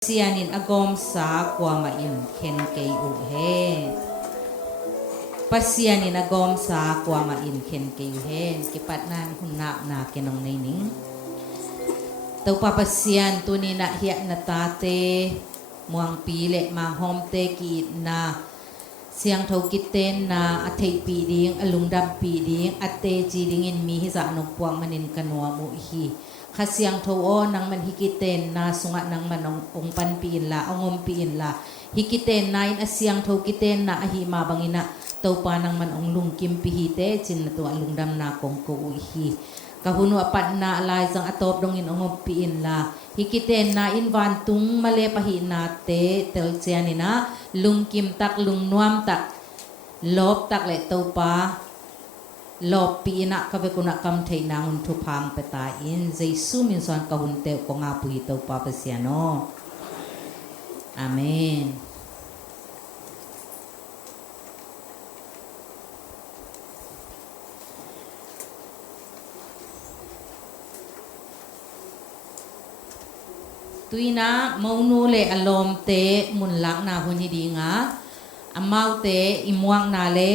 sianin agom sa kwa main ken kay uhe pasianin agom sa kwa main ken kay uhe kipat nan hunna na kenong naining tau papasian tu ni na hiya na tate muang pile ma homte ki na siang thau kiten na athei pi ding alungdam pi ding ate chi dingin mi hi za no puang manin kanwa mu hi khasiang tho o nang man hikiten na sunga nang manong ongpan piin la ongom piin la hikiten nain asiang tho kiten na ahi mabangina tau pa nang man ong lungkim pihite chin na to alungdam na kong ko uhi kahunu apat na alay sang atop dongin ongom piin la hikiten na invan tung male pahi na te tel chianina lungkim tak lungnuam tak lop tak le tau pa lop pi na ka be kuna kam thei na hun thu phang peta in jesu min son ka hun te ko nga pui to pa pasiano amen tuina maunu le alom te mun lak na hun hi dinga amau te imuang na le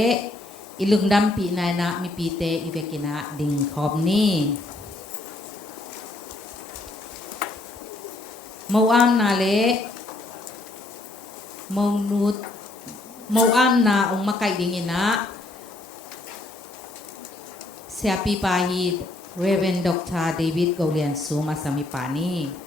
ilung dam pi na na mi pi te ibekina ding khop ni mau am na le mau am na ong makai ding ina siapi pahi Reverend Dr. David Gaulian Suma Samipani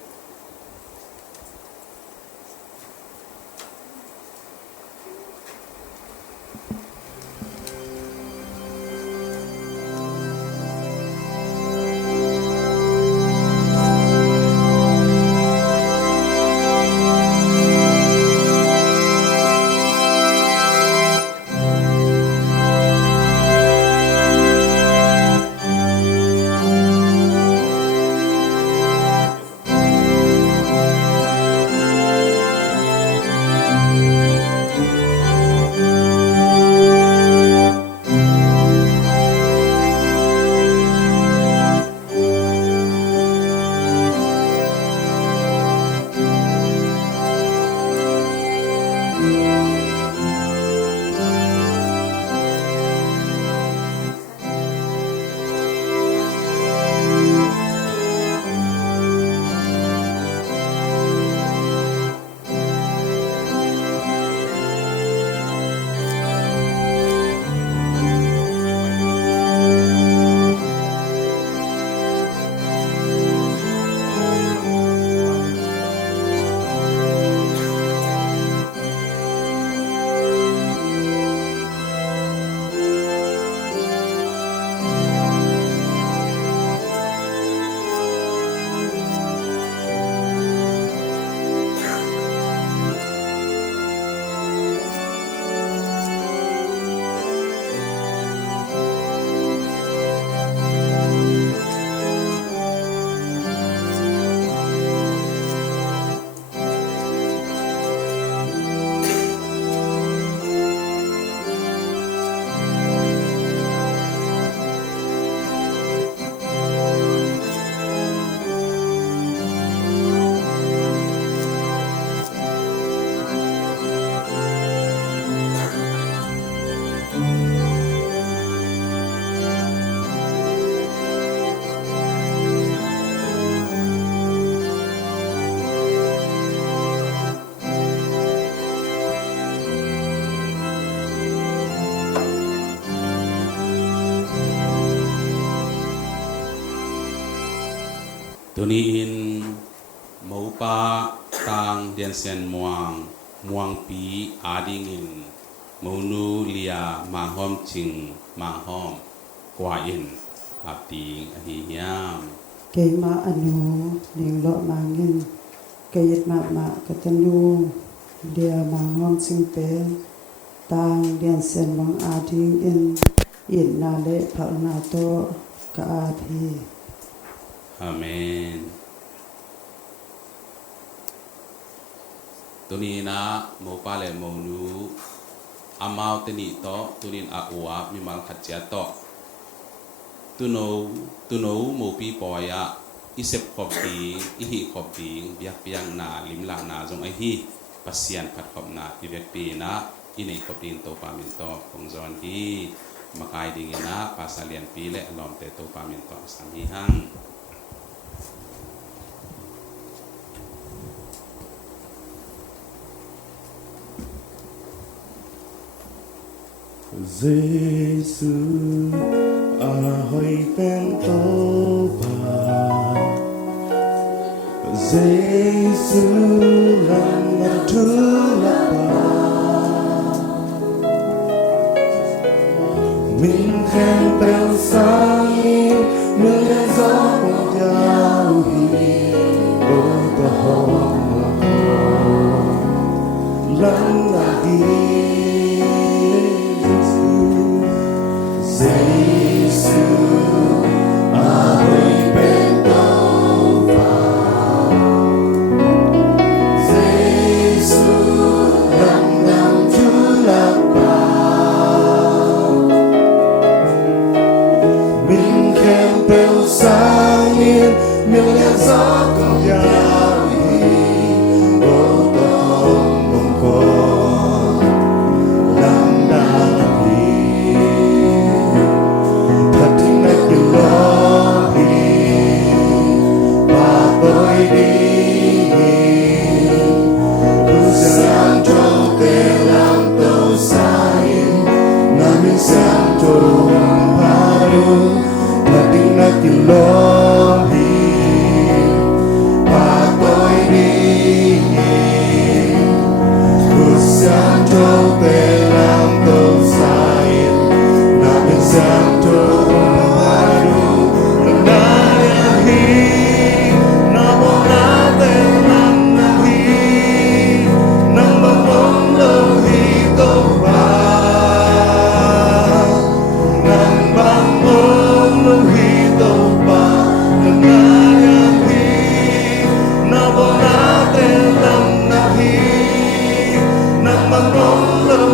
ตัวนี้อินหมูปาตางเดียนเซนม่วงปีอาดิงินหมูนูเลียมาห้อมจิงมาห้อมกว่าอินอาติงอหิยามเกยมาอนุลิงโลมางินเกยดมากตัญญูเดียมาห้อมจิงเปตางเดียนเซนวังอาดิงอินนาเลพระนาโตกะอาทีอาเมนตัวนี้นะหมูปาและหมูนูอามาวตนิโตตัวนี้อาอวบมีมังขัดเจโตตุโนหมูปีปอยะ isep khop ding ihi khop ding biak piang na limla na jong ai hi pasian phat khop na ivek pi na inei khop din to pa min to kong zon hi makai ding na pasalian pi le lom te to pa min to sam hi hang Giêsu ahoy pento ba Giêsu rằng là thứ là ba mình khen bèo sáng mưa lên gió cùng nhau hi ô ta hồng lắng là đi Giêsu ahoy pento ba Giêsu rằng làm Chúa là ba mình khen bèo sáng yên miệng lẽ gió cùng nhau hi ô ta hồng mong con làm đàn Hãy subscribe cho kênh Ghiền Mì Gõ để không bỏ lỡ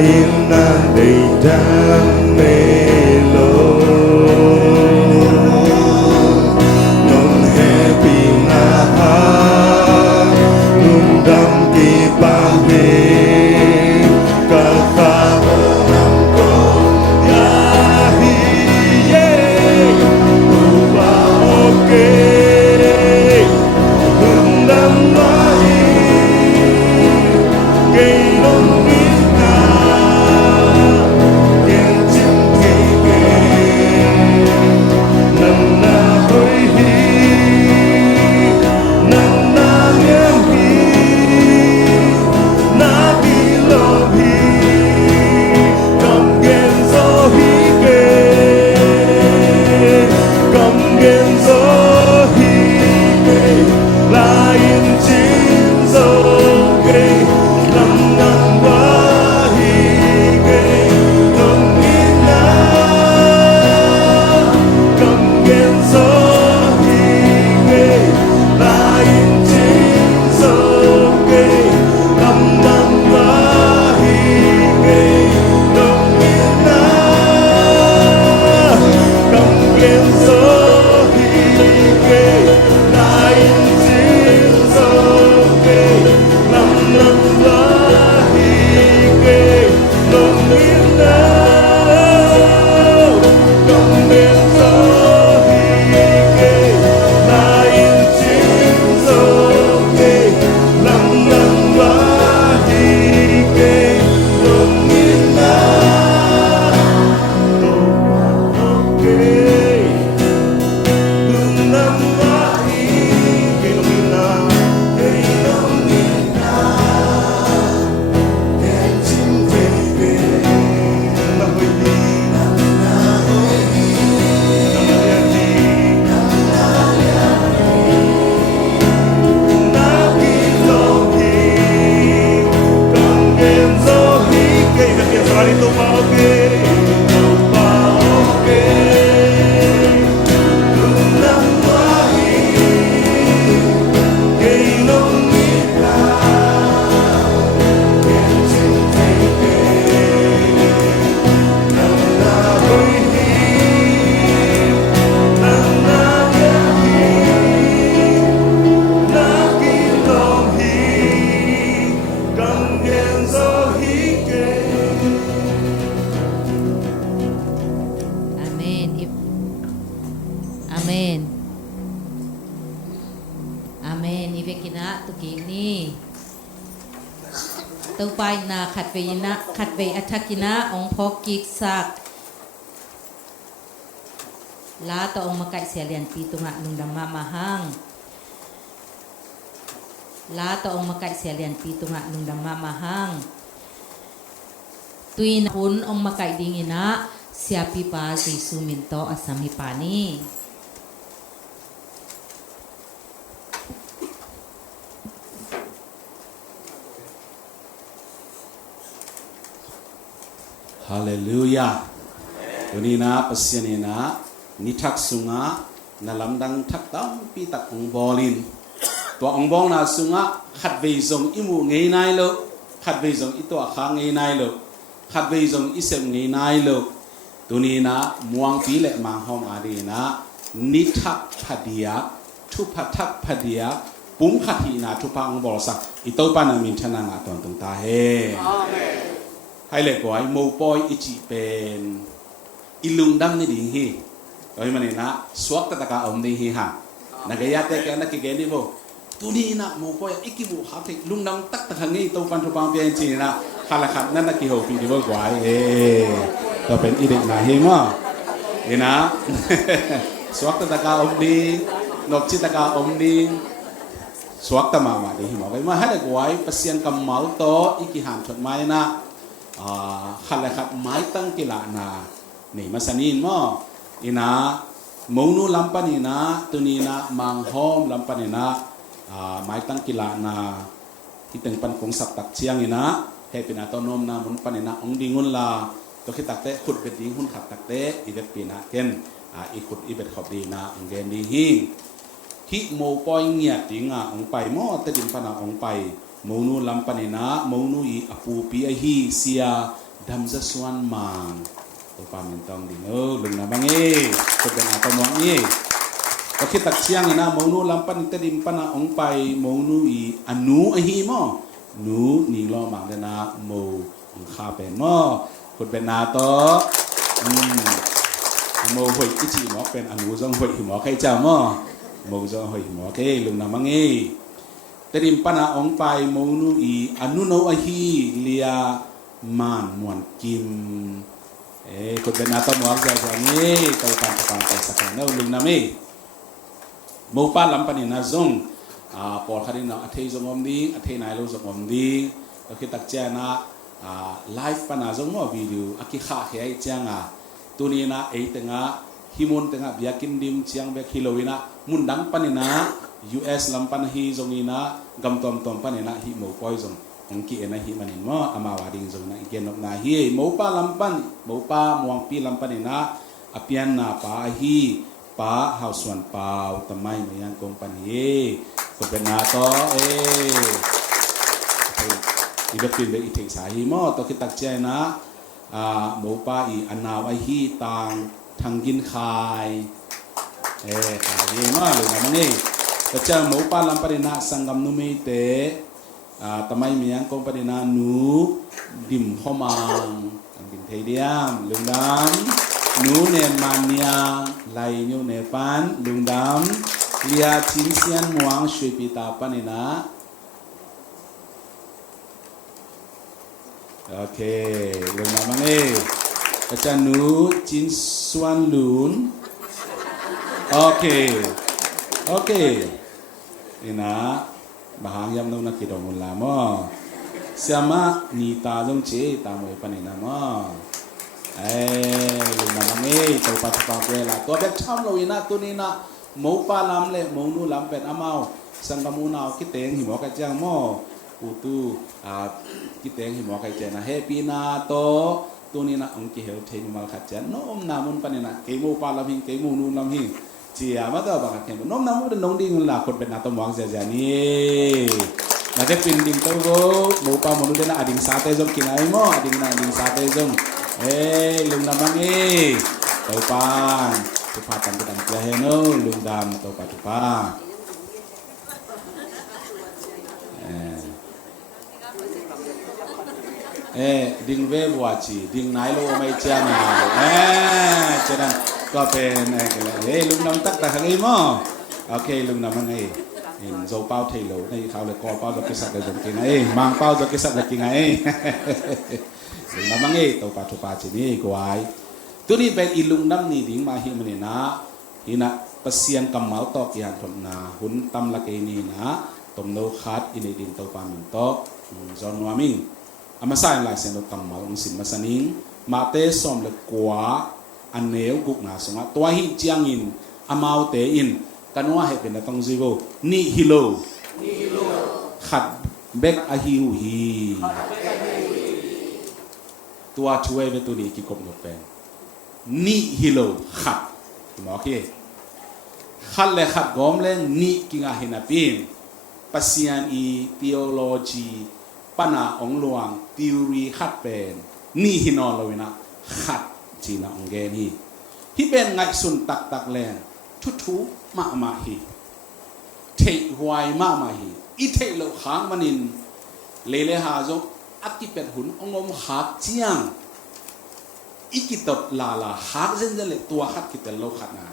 inna deidan melo non happy na ha nung dam ki pahe ka ka nam ko ya hi ye uba okay nung dam ma hi cây non biết na đèn chim cây kề nằm na hối hí nằm na nhớ hí na đi lo hí cầm ghen gió hí kề cầm ghen gió hí kề là yên chim gió kề nằm ngang qua hí kề nồng in na cầm ghen gió hí kề là yên chim gió kề nằm ngang qua hí kề nồng in na cầm ghen gió hí kề là yên chim gió kề nằm ngang qua hí kề nồng in na cầm ghen gió hí kề là yên chim gió kề nằm ngang qua hí kề nồng in na okay đừng nằm qua hí kề nồng in na kề nồng in na đèn chim cây kề na hối hí na hối hí na lian hí na ki lo hí cầm ghen gió hí kề na kia sa đi tu pa okay đừng nằm qua hí kề nồng in na đèn chim cây kề nằm na hối hí nằm na nhớ hí na ki lo hí cầm ghen gió hí kề Amen. Amen. Amen. Ivekina tukini. Tau pai na khatve athakina ong phok kik sak. La to ong makai selian pi tunga nung dama mahang. La to ong makai selian pi tunga nung dama mahang. Tuin hun ong makai dingina siapi pa Jesu minto asami pani. Hallelujah. Tunina pasyanina nithak sunga nalamdang thaktam pi tak ong bolin. Tua ong bong na sunga khat ve zong imu ngei nai lo, khat ve zong ito akha ngei nai lo, khat ve zong isem ngei nai lo. Tunina muang pi le mang hom adina nithak phadiak thu phathak phadiak pum khathi na thu pa ong bol sa ito pa na min thana nga ton tung ta he. Amen. Hay lệ của anh mô bôi ý chỉ bền ilung đâm như đi hi rồi mà này na suốt tất cả ông đi hi hả na cái yate cái na cái đi vô tu đi na mô bôi ít cái vụ học thì lung đâm tất cả hàng nghi tàu pan thu bang biên chỉ na khá là khátนั่นlà cái hậu phi đi vô quái tôi bên ý định là hi mà thế na suốt tất cả ông đi nộp chỉ tất cả ông đi suốt tất mà đi hi mà vậy mà hay lệ của anh pasien cầm máu to ý cái hàm thuật mai na khát là khát mái tăng cái lạ na này mà sanin mo ina monu lampan ina tunina mang hom lampan ina mái tăng cái lạ naที่ตึงปันคงสับตักเชียงinaให้เป็นอัตโนมนะมุนปันinaองดีงุนลาตัวคิดตักเตะขุดเป็ดดีหุ่นขัดตักเตะอีเด็ดปีนะเก่นอีขุดอีเบ็ดขอบดีนะองเกนดีหิงที่โมปอยเงียติงองไปมอแต่ดินปันองไป Monu lampanina monu i apu pi hi sia ดำจะส่วนมังตัวปามินตองดิโน่ลุงนะบังเอ้คนเป็นอาตมองนี่ก็คิดตักเชียงนะมนูลำปันเตดิมปันองไปมนูอีอนุอหิมอนูนิงล้อมังเดนะโมข้าเป็นมอคนเป็นนาโตโมหอยอิจิหมอเป็นอนุจงหอยหมอใครเจ้าหมอโมจงหอยหมอใครลุงนามังเอแต่ดิมปนาองไปโมนูอีอนุโนอฮีเลียมานมวนกิมคนเป็นนาตหมอใช่ไหมตัวการประกันไปสักหน่อยลุงนามีโมป้าลำปันนาจงปอดคดีน่ะอัฐิจงอมดีอัฐินายโลจงอมดีก็คิดตักเจนะไลฟ์ปนาจงว่าวิดีโออากิข้าเฮียเจียงตัวนี้นะแต่งฮิมุนแต่งบิอากินดิมเชียงเบคิโลวินะมุนดังปันนะ US ลำปันฮีจงนี้นะกำตอมตอมปันนะฮิโมปอยจงองค์กี้นะฮิมันมออามาวาดิงจงนะอีกนกนาฮีโมป้าลำปันโมป้ามวงปีลำปันนะอภิยันนาปาฮีป้าเฮาส่วนเปล่าทำไมไม่ยังกงปันฮีคนเป็นนาโตอีเด็กเป็นเด็กอีเทงสาฮีมอตัวคิดตักเจนะหมูป่าอีอันนาไว้ฮีต่างทางกินคายขายเยอะมากเลยนะมันนี่แต่เจ้าหมูป่าลำปรินาสังกัมนุมิเตทำไมมีอย่างกงปรินาหนูดิมข้อมังดิมเทียมลุงดำหนูเนมันเนียไลนิวเนปันลุงดำเลียชินเซียนมวงช่วยปีตาปันนะโอเคลงมาบ้างอาจารย์หนูจินสวนลุนโอเคนี่นะบางยามนู้นนักกิจมุลลามอเสียมานีตาลงเชตามวยปนินามอลงมาบ้างตัวปัจจุบันเวลาตัวแบบช่ำเราอีน่าตัวนี้นะหมูปลาลำเล่หมูนูลำเป็ดอามาสังกมูนาวคิดเต็งหิมอกระจังมอปูตูคิดเต็งหิมอกระเจนะเฮปีนาโตตัวนี้นะองค์เกี่ยวเทนุมาขัดเจนน้อมนามุนปนินะเกมูปลาลำหิงเกมูนูลำหิงเจียมาตัวบางแห่งน้อมนามุนน้องดิ้งละคนเป็นนาตมวังเสียนี่น่าจะเป็นดิ้งตัวหมูปลาหมูนูเดนะอดิ้งซาเตจงกินไอ้หม้ออดิ้งนะอดิ้งซาเตจงลุงดำมังตัวปานตุพากันกันเจ้าเฮโนลุงดำตัวปัจจุบันดิ้งเวบวัชีดิ้งไหนโลไม่เจ้าหน่าฉะนั้นก็เป็นลุงดำตักตะขังไอ้หม้อโอเคลุงดำมังโจเป้าเทโลในเขาเลยกอเป้าจะกิสักเลยจงกินมังเป้าจะกิสักเลยกินลุงดำมังตัวปัจจุบันจีนี่กวายตัวนี้เป็นอิลุงดำนี่ดิ้งมาหิมันนะหินะเปเซียนกำเมาตอกยานทนนาหุ่นตำละเกนีนะตมโนคัดอินดินตัวปามินโตจอนวามิงอามาใส่ลายเส้นกำเมาองสินมาสนิงมาเตสอมเลยกว่าอันเนวกุกนาสงะตัวหิจียงอินอามาเตอินกันว่าให้เป็นต้องซีโวนี่ฮิโลขัดเบกอาฮิวฮีตัวช่วยเป็นตัวนี้กี่กบหนวดแปลงนี่ฮิโลขัดหมอคีขัดเลยขัดกอมเล่งนี่กิงอาหินาปินปัสยานอีทีโอโลจีปัญหาองหลวงทีโอรีขัดเป็นนี่ฮินอลเลยนะขัดจีน่าองเกนี่ที่เป็นไงสุนตักตักแลงทุมาฮีเทหวยมาฮีอีเทโลขางมันินเลหาจงอักกิเป็ดหุ่นองมหักเจียงอีกิตบลาหักเส้นเลยตัวขัดกิตโลขัดนา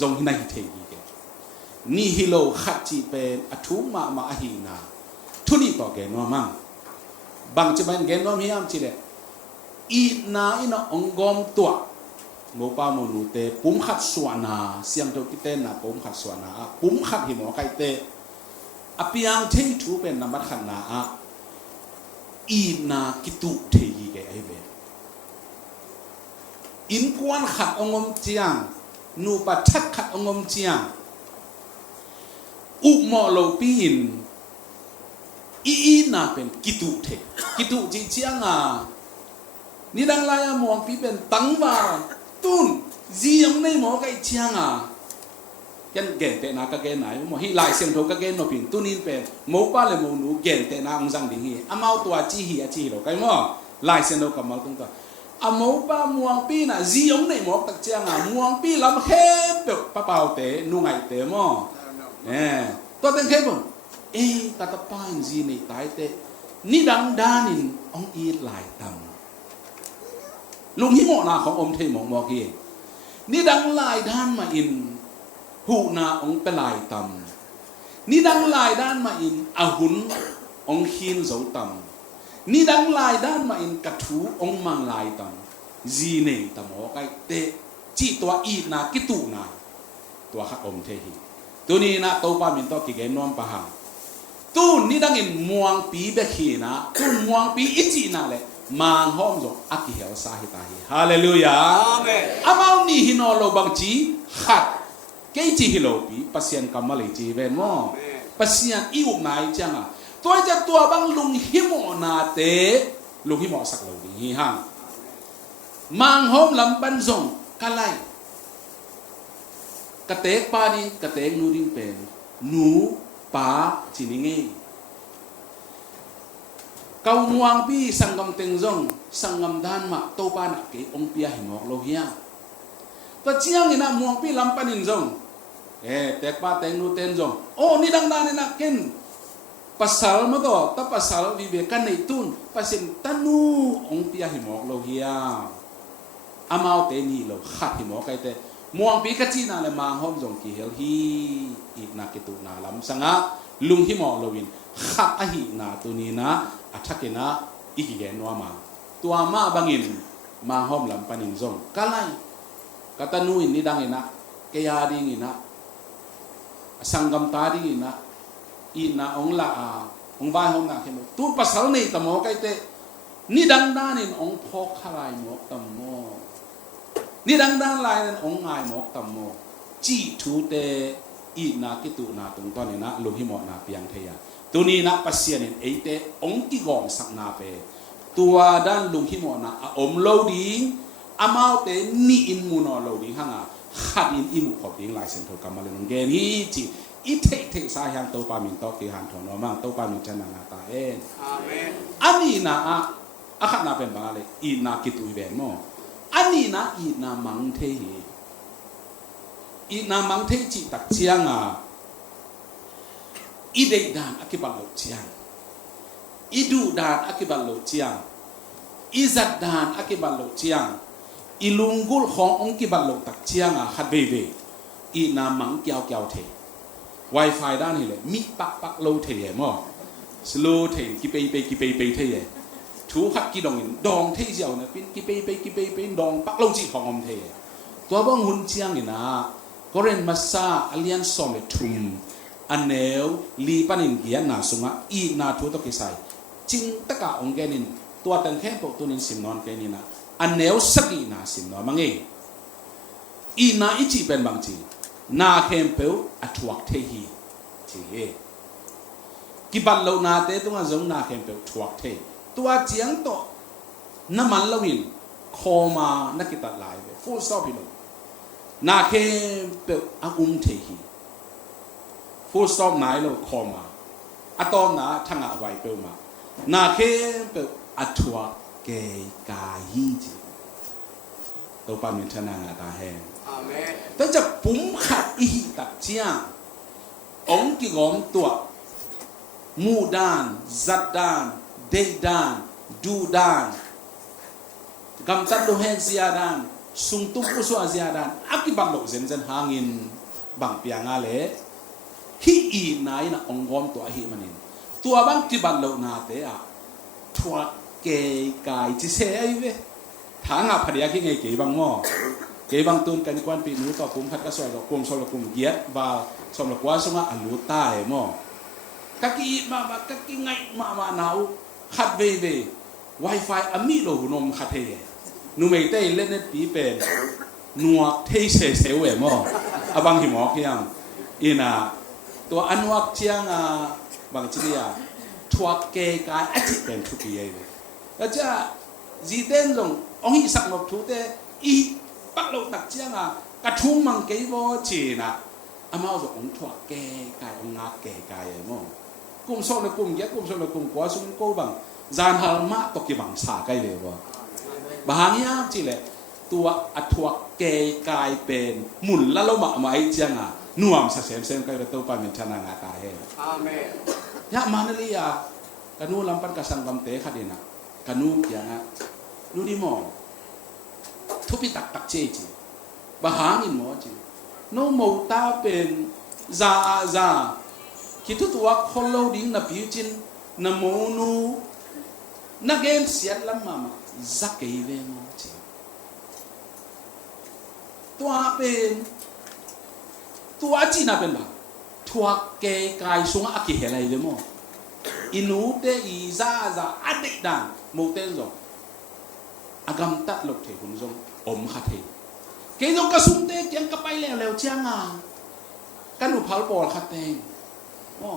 จงหินาฮิเทกีเกนี่ฮิโลขัดจีเป็นอทุมาฮีนาทุนี่ต่อแกนว่ามั่งบางจะเป็นแกนว่ามีอะไรจีเดอีนาอินองกอมตัวโมป้าโมนูเตปุ่มขัดสวนาเสียงตัวกิเตนะปุ่มขัดสวนาปุ่มขัดหิมอไกเตอภิยังเททูเป็นนามบัตขันนาอีนากิตุเทยีแกไอเบอินกวนขัดองมเจียงนูปัชัดขัดองมเจียงอุโมโลปีนอีนาเป็นกิตุเทกิตุจีเจียงนี่ดังลายมองปีเป็นตั้งว่าตุนจียงในหมอไกเจียงยันเก่งแต่นาก็เก่งไหนหมอฮีลายเสียงโทก็เก่งนอปินตุนินเป็นหมอป้าเลยหมอหนูเก่งแต่นาองซังดิ่งฮีอามาตัวจีฮีจีโลไกหมอ ลายเส้นเรากับมาตรงตัวอโมป้าม่วงปีน่ะจีองในหมอกตักเจียงอ่ะม่วงปีลำเข้เปิดป้าเป่าเตะนุ่งไอเตะมั่วเนี่ยตัวเต็งเข้ผมกาตาป้ายจีนี่ตายเตะนี่ดังดานินองอีลายตำลุงหิมอนาของอมเทมองบอกเองนี่ดังลายด้านมาอินหูนาองเป็นลายตำนี่ดังลายด้านมาอินอาหุนองขีนเสาตำนี่ดังลายด้านมาอินกระถูองมังลายตำจีเนตำโอไกเตจีตัวอีนากิตูนาตัวขัดอมเทหิตัวนี้นะตัวป้ามินตัวกิเกนนอมปะหังตู้นี่ดังอินม่วงปีเบขีนะตู้ม่วงปีอิจีนาเลยมังห้อมจงอักเหี่ยวสาหิตาหิฮาเลลูยาอาเมนอามานี่ฮิโนโลบังจีขัดเกจิฮิโลปีปัสยันกัมมาเลจีเวนโมปัสยันอิอุนายจังอ่ะตัวจะตัวบังลุงฮิโมนาเตลุงฮิโมสักโลดีฮังมังห้อมลำปันจงกะไลกะเตกปานีกะเตกนูริงเป็นหนูป้าจินิงเงเกาม่วงพี่สังกำเต็งจงสังกำด้านมาโตปานักเกองเปียหิมอกโลหิยาแต่เจียงนี่นะม่วงพี่ลำปันินจงเตกป้าเต็งนูเต็นจงโอ้นี่ดังด้านนี่นะเก่งpasal mato ta pasal vivekan itun pasin tanu ong pia himok lo hiya amau te ni lo khat himok kai te muang pi ka chi na le mang hom jong ki hel hi ik na ki tu na lam sanga lung himok lo win khat a hi na tu ni na athakena iki ge no ma tua ma bangin mang hom lam panin jong kalai katanu in ni dang ina ke ya ding ina sangam ta ding ina ina ong la ong vai hom na ke mo tu pasal nei tamo kai te ni dang dan in ong phok khalai mo tamo ni dang dan lai nen ong ngai mo tamo chi thu te ina ki tu na tung ton na lu hi mo na piang theya tu ni na pasien in ei te ong ki gom sak na pe tua dan lu hi mo na om lo ding amau te ni in mu no lo ding hanga khat in imu khop ding lai sen tho kamal nong ge ni chiอีเทสายหันโตปามินโตกีหันถอนอมังโตปามินจันนาตาเองอาเมนอันนี้นะอาขัดนาเป็นบางอะไรอีนากิตุยเบนโมอันนี้นะอีนามังเทอีนามังเทจิตักเชียงอีเด็กดานอคิบัลโลเชียงอีดูดานอคิบัลโลเชียงอีจัดดานอคิบัลโลเชียงอีลุงกุลขององคิบัลโลตักเชียงฮัดเบเบอีนามังเกียวเทWi-Fi ด้านนี้เลยมีปักโลเทียมั้งสโลเทียกี่ไปเทียถูกขัดกี่ดองเทียเจ้าเนี่ยเป็นกี่ไปดองปักโลจีของอมเทียตัวบ้องหุ่นเชียงนี่นะก็เรียนมาซาอเลียนซอมเลทุมอันเนวลีปันินเกียนาสุงะอีนาทุตกิไซจิงตะกะองแกนินตัวตังแค่ปกตัวนินสิมนอนแกนินะอันเนวสักอีนาสิมนอนมังเออีนาอิจิเป็นบางจีนาเข้มเปลอัตวักเทฮีจีเอกิบัลโลนาเตตุงาจงนาเข้มเปลทวักเทตัวเจียงโตน้ำมันละวินโคมานักกิตัดลายไปฟูสตอปิโลนาเข้มเปลอาเทฮีฟูสตอปไหนโลโคมาอะตอมนาทั้งอาไวเปลมานาเข้มเปลอัตวักเกกาฮีจีตัวปามินชนะนาตาแหงแต่จะปุ่มขัดอีตักเชียงองค์กิกอมตัวมูดานจัดดานเดดานดูดานกำจัดโลเฮเซียดานสุงตุ้มอุสวาเซียดานอักกิบังโลเซนเซนหางินบังเปียงาเลฮีอีนายนะองค์กอมตัวฮีมันินตัวบังกิบังโลนาเตะทัวเกยกายจิเซไอเวทางอาพเดียกิไงเกยบังหม้อเกบังตุนกันกวนปีนู้ต่อปุ่มพัดกระสอยดอกกลมสลกุมเกียร์ว่าสมหลักว่าสมะอันรู้ใต้หม้อกักกี้มากักกี้ไงมาหนาวขัดเว่ Wi-Fi อามีโลหุนมขัดเทนูไม่ได้เล่นเน็ตปีเป็นนัวเทเสเวหม้ออาบังหิมอกยังอีน่ะตัวอันวักเชียงบางทีอ่ะทัวเกยกายอาจิเป็นทุกปีเลยแล้วจะจีเต้นลงองค์สักหมดทุกเตอีปักโลตักเชียงกระทุ่มมังเกยโบจีน่ะอามาจะองค์ทัวเกยกายองค์งาเกยกายมั้งกุมโซนกุมเยกุมโซนกุมกัวสุนโกบัง จานหามาตกิบังสาไกเลยวะบางอย่างจีเลยตัวอัฐวเกยกายเป็นหมุนละลมาไอเจียงอ่ะนัวมเสมเสมก็เลยตัวไปเป็นชนะงาตายอาเมนยะมานาลียากันูลำปันกสังกัมเตะขัดนะกันูอย่างอ่ะนูดิมอทุบิตักตักเจจีบางอินมอจีโนโมตาเป็นซาคิดตัวคนเราดิ้งนับยูจินนโมนูนักเกมเสียลำมาซักเกยเวมอจีตัวเป็นตัวจีน่าเป็นบ้าทัวเกยกายสงอากิเฮลัยเวมออินูเตอีซาอัดเดดันโมเตนซงอากำตัดลกเทคุณซงอมขัดเทเกยซงกระสุนเตกยังกระไปแล้วเจียงอ่ะกันอุพัลปอลขัดเตงอ๋อ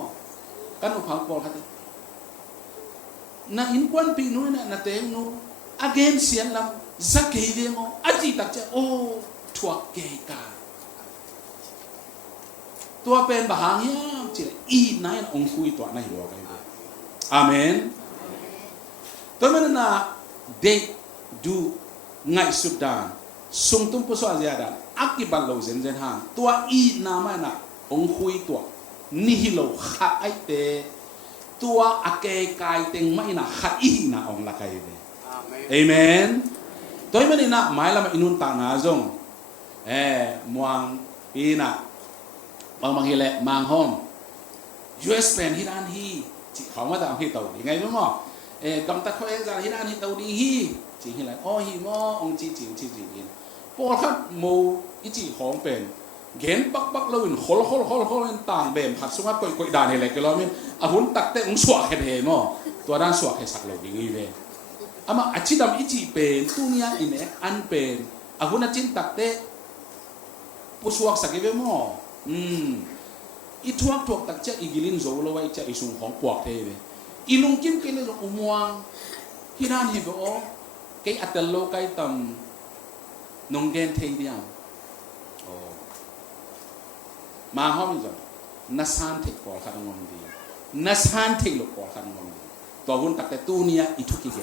กันอุพัลปอลขัดเตงน่าอินควันปีนู้นน่ะเตงนู้อาเกมเสียนลำซักเกยเวมออาจีตักเจโอทัวเกยกายตัวเป็นบางอย่างจีอีนายองคุยตัวไหนหัวกันอาเมนตัวมันน่ะเด็กดูไงสุดดานส่งตุ้มผู้สวาเสียดานอักกิบัลโลเซนเซนฮางตัวอีนามันน่ะองคุยตัวนิฮิโลขัดไอเตตัวอาเกยกายเต็งไม่น่ะขัดอีน่ะองละกายเดอาเมนตัวมันน่ะหมายละมันอินุนตานาจงมวงปีน่ะบางทีแหละบางห้อง US เป็นที่ด้านที่เขามาตามที่เตาดีไงรู้มั้ยกำตัดเขาเองจากที่ด้านที่เตาดีฮีจีที่ไหนอ๋อฮีมอองจีกินพอครับโมอีจีของเป็นเห็นปักแล้ววินโคลต่างเบมผัดสมัครก่อยด่านอะไรก็แล้วมิอาหุ่นตักเตะองสวกเหมั้งตัวด้านสวกให้สักเราดีงี้เว้ยอามาอาชีดำอีจีเป็นตู้นี้อินเอกอันเป็นอาหุ่นอาจินตักเตะผู้สวกสักเว้ยมั้งอีทวกตักเจ้าอีกิลินโซโลไว้เจ้าอีสุงของปวกเทเวอีลุงกิมกินเลยอุมวงที่นั่นฮิบโอเกยอัตโลไกตัมนงเกนเทเดียมมาห้องนี้จ้ะนัสฮันเทปอลขัดงงดีนัสฮันเทลปอลขัดงงดีตัวหุ่นตักแต่ตู้นี้อีทุกิเก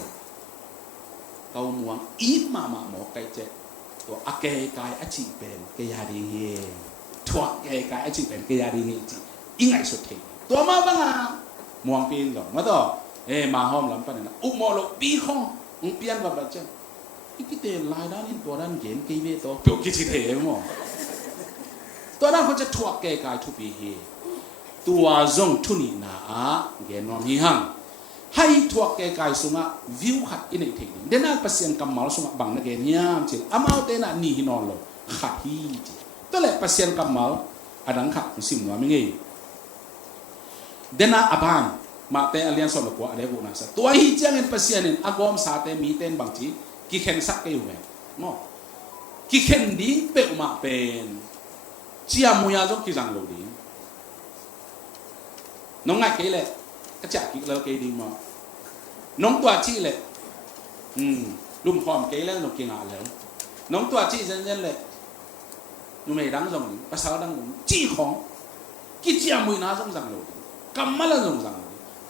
เขามวงอีทมาหมอไกเจ้ตัวอาเกยกายอาชีเป็นเกยาดีเฮทัวเกยกายอาชีเป็นเกยาดีเฮจีอีไงสุดเทตัวมาบ้างอ่ะมวงปีนก่อนมาต่อมาห้องลำปันนะอุโมโลปีห้องเปลี่ยนแบบเจ้าอีกิเตลายด้านนี้ตัวด้านเย็นกีเวตัวเปลี่ยนกิจเทมั้งตัวด้านเขาจะทัวเกยกายทุบีเฮตัวจงทุนีนาเกนวมีหังให้ทัวเกยกายสุมาวิวขัดอินเอทีเดน่าเปอร์เซ็นต์กำมัลสุมาบังนักเงียมจิอามาเตน่ะนี่ฮินอนโลขัดฮีจิตัวเล็กเปอร์เซ็นต์กำมัลอดังขัดสิมนัวมิเงยเดน่าอบานมาเตอเลียนสอนลูกว่าอะไรกูนะสัตัวฮีเจียงเงินเปอร์เซ็นต์อากอมสาเตมีเตนบางทีกิเข็นสักเกยวเว้ยเนาะกิเข็นดีเปอมาเป็นเจียมุยาจงกิจังโลดีน้องไงเกยเลยกระจักกิเลเกยดีมาน้องตัวจี้เลยลุ่มหอมเกยแล้วน้องกินอะไรน้องตัวจี้เจนเลยนุ่มไม่ดังจงภาษาดังจี้ของกิเจียมุยน่าจงจังโลดีกำมาละจงจัง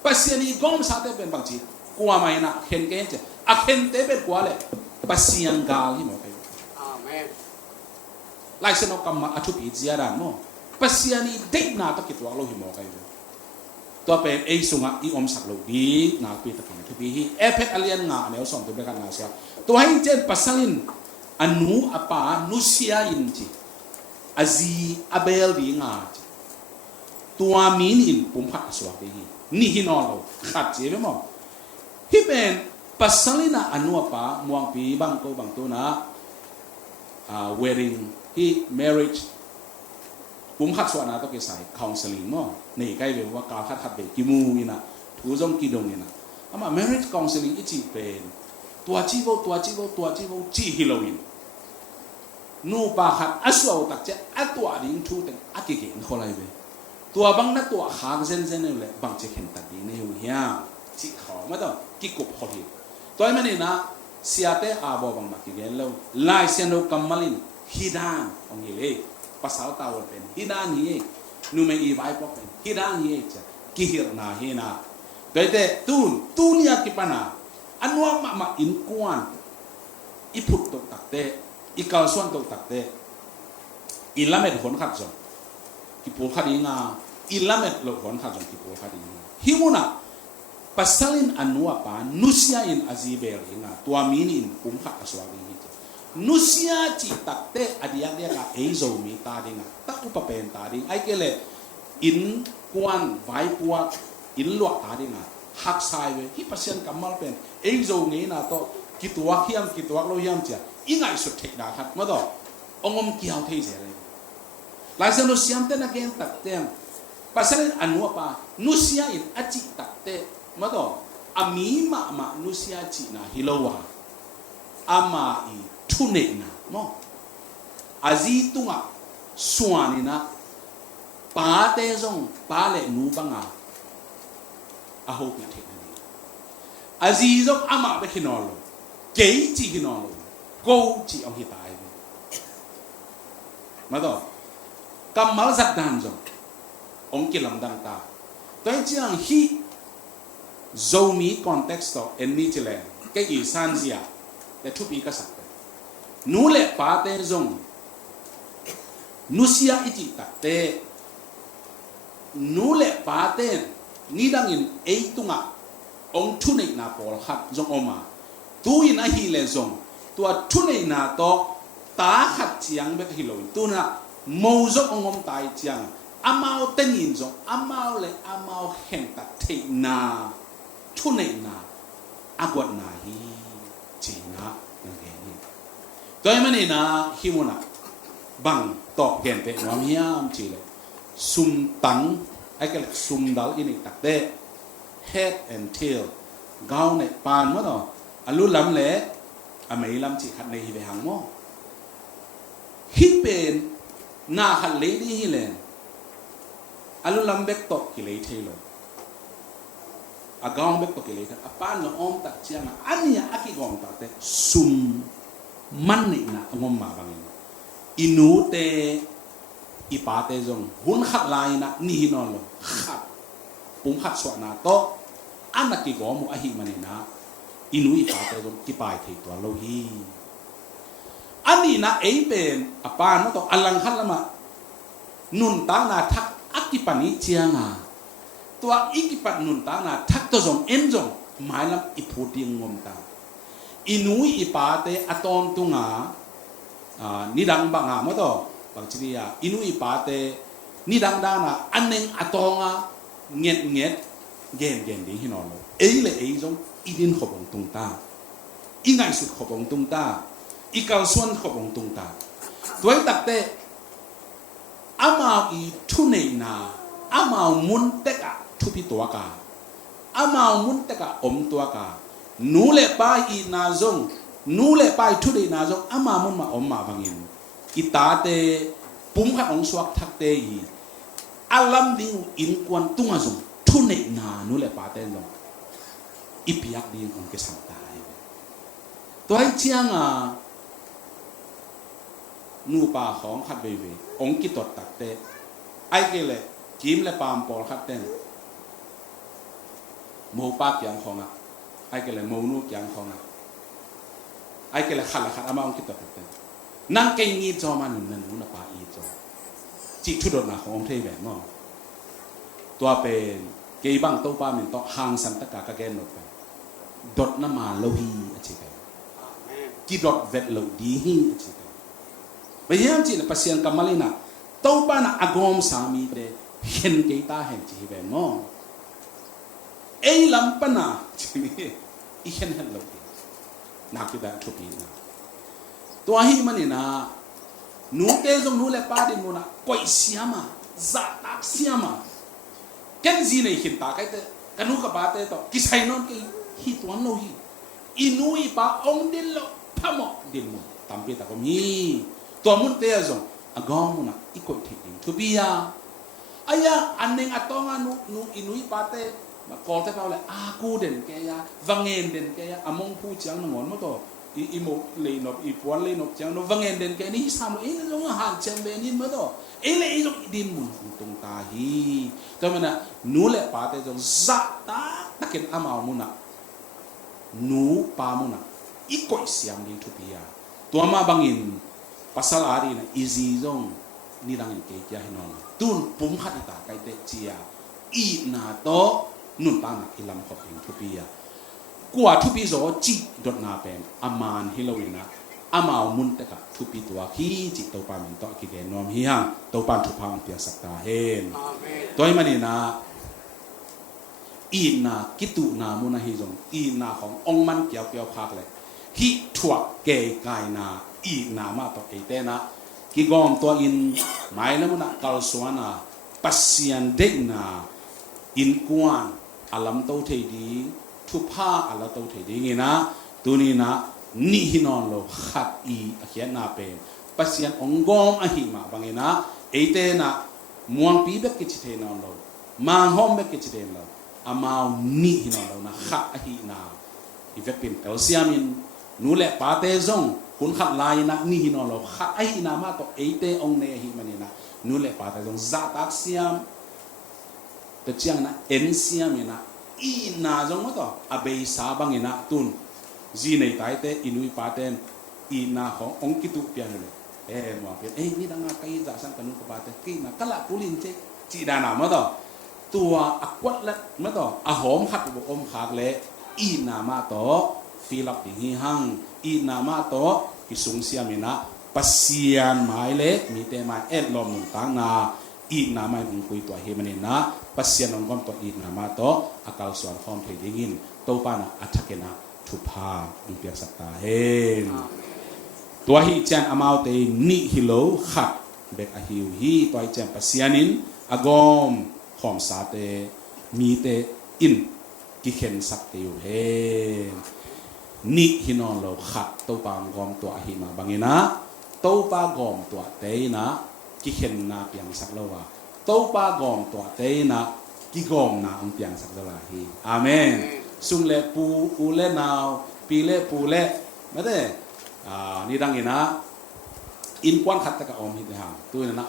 ภาษานี้กอมสาเตเป็นบางทีกัวไม่นะเห็นเกยเจอะเห็นเตเป็นกัวเลยภาษาอังกาลิโมเกยไล่เส้นกำมาอธิบิเจียดานโมภาษานี้เด็กน่าตะกิดว่าเราหิโมเกยตัวเป็นไอสุงะอีอมสักโลดีนาปีตะกินทุบีฮีเอฟเฟกอเลียนงาเนี่ยส่งตัวเบกันงาเสียตัวให้เจนภาษาลินอนุอปานุเซียอินจีอาซีอาเบลดีงาจีตัวมีนอินปุ่มผัดสวัสดีนี่ฮินอลโลขัดเจ็บมั้งที่เป็นภาษาลินอนุอปามวงปีบางตัวนะwedding ที่ marriage ปุ่มขัดสวัสดีต้องเกี่ยวกับ counseling มั้งนี่ใกล้เรียกว่าการขัดเบกิมูนี่นะทูจงกิดงนี่นะอามา marriage counseling อีจีเป็นตัวจีโวจีฮิโลวินนูปาขัดอัศวตักเจ้าตัวดิ้งทูแต่อักเก่งคนไรเว้ตัวบางนักตัวหางเส้นนี่แหละบางจะเห็นตัดดีในหัวเหี้ยจีเขาไม่ต้องกิกบพอดีตัวมันนี่นะเสียแต่อาบอบางมากิเกนแล้วไล่เส้นเรากำมะลินฮิดานของเฮเลภาษาตาวเป็นฮิดานเฮนูไม่อีไว้พอเป็นฮิดานเฮจ้ะกิฮิรนาเฮนา แต่ตูนยากิปนาอันว่ามาอินกวนอีพุทตกตักเตอีกาลส่วนตกตักเตอิลาเมดคนขัดจงกิปูขัดยิงาอิลาเมดหลคนขัดจงกิปูขัดยิงาฮิมุนะpasalin anwa pa nusia in azibel inga tua mini in pumkha aswagi ni nusia chi takte adia dia ka eizo mi ta dinga ta upapen ta ding ai kele in kwan vai puwa in lo ta dinga hak sai we hi pasien kamal pen eizo nge na to kitwa lo hiam cha inga isu thek da khat ma do ongom kiao thei se le lai se no siam te na gen takte pasalin anwa pa nusia in achi takte ma do ami ma nusia chi na hilowa ama I thune na mo azi tunga suani na pa te zong pa le nu banga a ho pi thek ni azi zong ama be kinolo gei chi kinolo go chi ong hi tai ma do kamal zat dan zong ong kilam dang ta toi chiang hi zomi context to enmi chile ke I sanzia le thupi ka sak nu le pa te zong nusia iti takte nu le pa te ni dang in eitunga ong thune na pol khat zong oma tu in a hi le zong tua thune na to ta khat chiang be hi lo tu na mo zong ongom tai chiang amao tenin zong amao le amao hen ta the na thune na agwat na hi china ngeni toy mani na himuna bang to gen pe nom hiam chile sum tang ai cái sum dal ini takte head and tail gao ne pan ma do alu lam le amei lam chi khat nei ve hang mo hi pen na khat le di hi le alu lam bek to ki le thelo agong bek to ki le a pan no om tak chiang ania aki gong ta te sum man ni na ngom ma bang inu te ipa te zong hun khat lai na ni non lo khat pum khat so na to anaki go mu a hi mani na inu ipa te zong ki pai thei to lo hi ani na ei pen apa no to alang khat lama nun ta na thak aki pani chianga tua ikipat nun ta na thak to zong en zong mai lam ipu ding ngom ta inu ipa te atom tunga nidang banga mo to bang chiria inu ipa te nidang da na aneng atonga nget gen ding hinolo ei le ei zong idin khobong tung ta ingai sut khobong tung ta ikal suan khobong tung ta toy takte amao I thune na amao mun te ka thupi to ka amao mun te ka om to ka nu le pa I na zong nu le pa I thude na zong ama mun ma om ma bangin ita te pum kha ong swak thak te I alam ding in kwan tunga zong thune na nu le pa te zong ipiak ding ong ke sam ta toy chiang nu pa khong khat be be ong ki tot tak te ai ke le kim le pam pol khat ten mo pa kyang khong ai ke le mo nu kyang khong ai ke le khat la khat ama ong ki tot tak te nang ke ngi cho man nan nu na pa I cho chi thu dot na khong thei be mo tua pen ke bang to pa min to hang san ta ka gen no pe dot na ma lo hi a chi ke ki dot vet lo di hi a chi bayam chi na pasien kamalina to pa na agom sami de hen ke ta hen chi be mo ei lam pa na chi ni I hen lo na ki da thupi na to hi mani na nu te zong nu le pa de nu na koi siama za tak siama ken zi nei hin ta kai te kanu ka ba te to ki sai non ki hi tuan lo hi inui pa ong din lo phamo din mo tampi ta ko mi to mun te zong agong mo na ikoi thik ding to bia aya aneng atonga nu inui pa te ma ko te pa le a ku den ke ya wangen den ke ya among pu chiang ngon mo to I mo le no I puan le no chiang no wangen den ke ni sam e no han chen be nin mo to e le I din mun tung ta hi to mana nu le pa te zong za ta นักเก็ตอามามุนะหนูปามุนะอีกอยเสียงดีทุปียตัวมาบังอินภาษาอารีนะอีซีจงนี่ดังอินเกียร์ให้นอนตุนปุ่มขัดตาไกเตจียอีนาโตนุ่นตานักอิลำขอบเองทุปียกว่าทุปีโซจีดดนาเป็นอามานฮิโลวินะอามามุนตะกะทุปีตัวขี้จิตตัวปามินโตกิเกนอมฮิฮังตัวปานทุพังเปียสักตาเฮนตัวมันนี่นะอีนากิตุนามุนาฮิจงอีนาขององมันเกี่ยวพักเลยฮิถวกเกยกายนาอีนามาตอเอเตนะกิกอมตัวอินหมายแล้วมุนะกัลสวนาปัสยันเดนาอินกวนอาลัมโตเทดีทุพาอาลัมโตเทดีงี้นะตัวนี้นะนี่ฮินอนโลขัดอีอเขียนนาเป็นปัสยันองกอมอหิมาบางงี้นะเอเตนะมวงปีเบกกิจเทนอนโลมาหอมเบกกิจเทนโลอามานี่ฮินอนโลนะขัดอหินาอีเวกเป็นเอลเซียมินนูเลปาเตซงคุณขัดลายนะนี่ฮินอนโลขัดอหินามาตอเอเตองเนหิมันนี่นะนูเลปาเตซงซาตักเซียมแต่เจียงนะเอ็นเซียมินะอีนาจงมาต่ออเบยสาบังนะตุนจีในไตเตอินุยปาเตนอีนาขององกิตุเปียนเลยว่าเปียนนี่ดังอาไกจ่าสังกันุกปาเตกีนะกะละปุลินเจจีดานามาต่อตัวอักวัดละมาต่ออาหอมขัดบุอมขากเลยอีนามาต่อฟิลับดิฮิฮังอีนามาต่อกิสุงเซียมินะปัสเซียนหมายเล็กมีเตมาเอ็ดลมหนุนตังนาอีนามาอุงคุยตัวเฮมันนี่นะปัสเซียนองกอมตัวอีนามาต่ออากาศส่วนฟอมเทดิงินโตปานะอัชเกนะทุพาอุเปียสัตตาเฮนตัวฮีเจนอามาวเตนิฮิโลขัดเบกอฮิวฮีตัวเจนปัสเซียนินอากอมขอมสาเตมีเตอินกิเข็นสักเตอยู่เฮนนิฮินอนโลขัดตัวปางกอมตัวอหิมาบังเงนะตัวปางกอมตัวเตนะกิเข็นนาเปียงสักโลวะตัวปางกอมตัวเตนะกิกอมนาอุเปียงสักโลวะฮีอาเมนซุงเลปูเลนาวปีเลปูเลไม่ได้นี่ดังนี้นะอินควันขัดตะกะอมฮิตฮะตัวนั้นนะ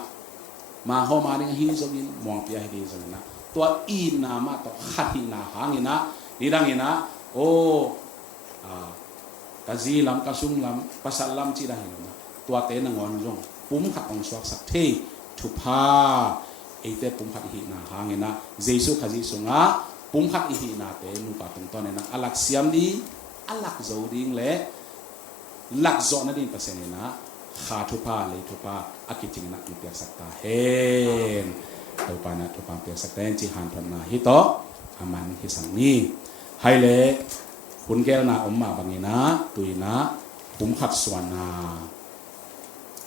มาหอมานี่ฮิซอกินมองเปียฮิซอกินนะตัวอินนามาตัวขัดฮินาหางนี่นะนี่ดังนี้นะโอ้กะจีลำกะซุงลำภาษาลำจีดังนี้นะตัวเตนงอนจงปุ่มขัดองสวกสักเททุพาไอเตปุ่มขัดฮินาหางนี่นะเจสุขจีสุงะปุ่มขัดอีนาเตนูปาตรงต้นเนี่ยนะอลักเสียมดีอลักโจดิ้งเละหลักโจนั่นดินเปอร์เซ็นต์เนี่ยนะขาทุพาเลยทุพาอากิจิงนักยุติสักตาเฮนตัวปานะตัวปามเปียสักเตนจิฮันพันนาฮิโตอามันฮิสังนี้ให้เละคุณแก้วนาอมมาบางนะตุยนะปุ่มขัดสวนา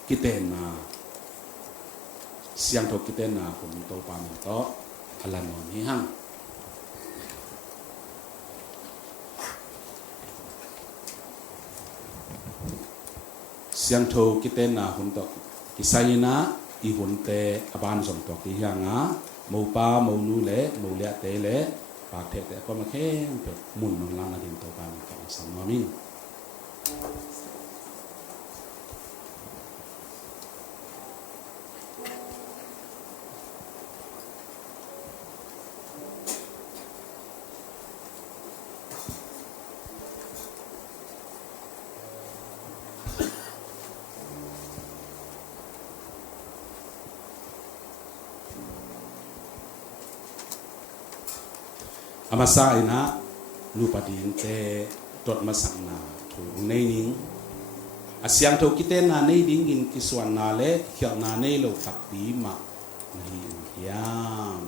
กิเตนนาเสียงทกกิเตนนาผมตัวปามโตอัลลานอนฮิฮังเสียงโทกิเตนะหุ่นตกกิไซนะอีหุ่นเตอบานสมตกที่ยังอ่ะมูปามูนูเละมูเละเตเละปากเทเตก็มาเข้มเป็ดมุนนลังนาดินตัวปานกับสังมามินอามาซาอินะนูปดินเตตดมาสังนาถูกในนิงอาเสียงถูกกิเตนาในดิ้งอินกิสวนนาเลเขียวนาในโลตักดีมาในยาม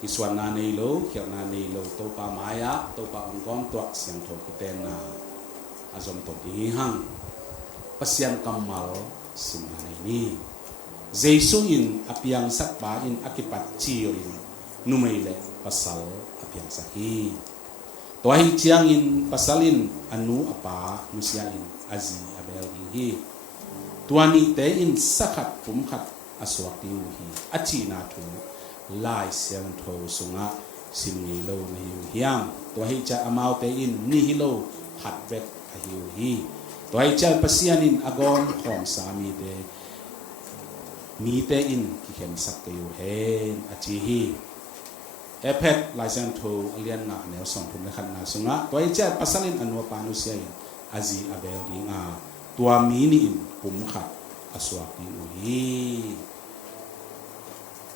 กิสวนนาในโลเขียวนาในโลโตปามายะโตปาองกองตัวเสียงถูกกิเตนาอาจอมตกดีหังปัสยันกัมมัลสิ่งนี้เจสุอินอภิยังสักบาอินอากิปัจจิโออินนุไม่เละภาษาอภิยังสักฮีตัวฮิเชียงอินภาษาลินอนุอปานุสยาอินอาจีอเบลฮีตัวนี้เตอินสักขัดปุ่มขัดอสวกติวฮีอจีนาทูลายเสียงโทสุงะสิมนีโลนิวฮิยังตัวฮิจะอมาวเตอินนิฮิโลขัดเวกฮิวฮีตัวไอ้เจ้าปัสยานินอากอนของสามีเด มีเตอินกิเข็มสักเกยูเฮนอาจีฮีเอเพดไลเซนทูเลียนนาเนลส่งทุนในขันนาสุงะตัวไอเจ้าปัสสลินอนุปานุเซียอาจีอาเบลดีงาตัวมีนี่อินปุ่มขัดอสวกดีอุฮี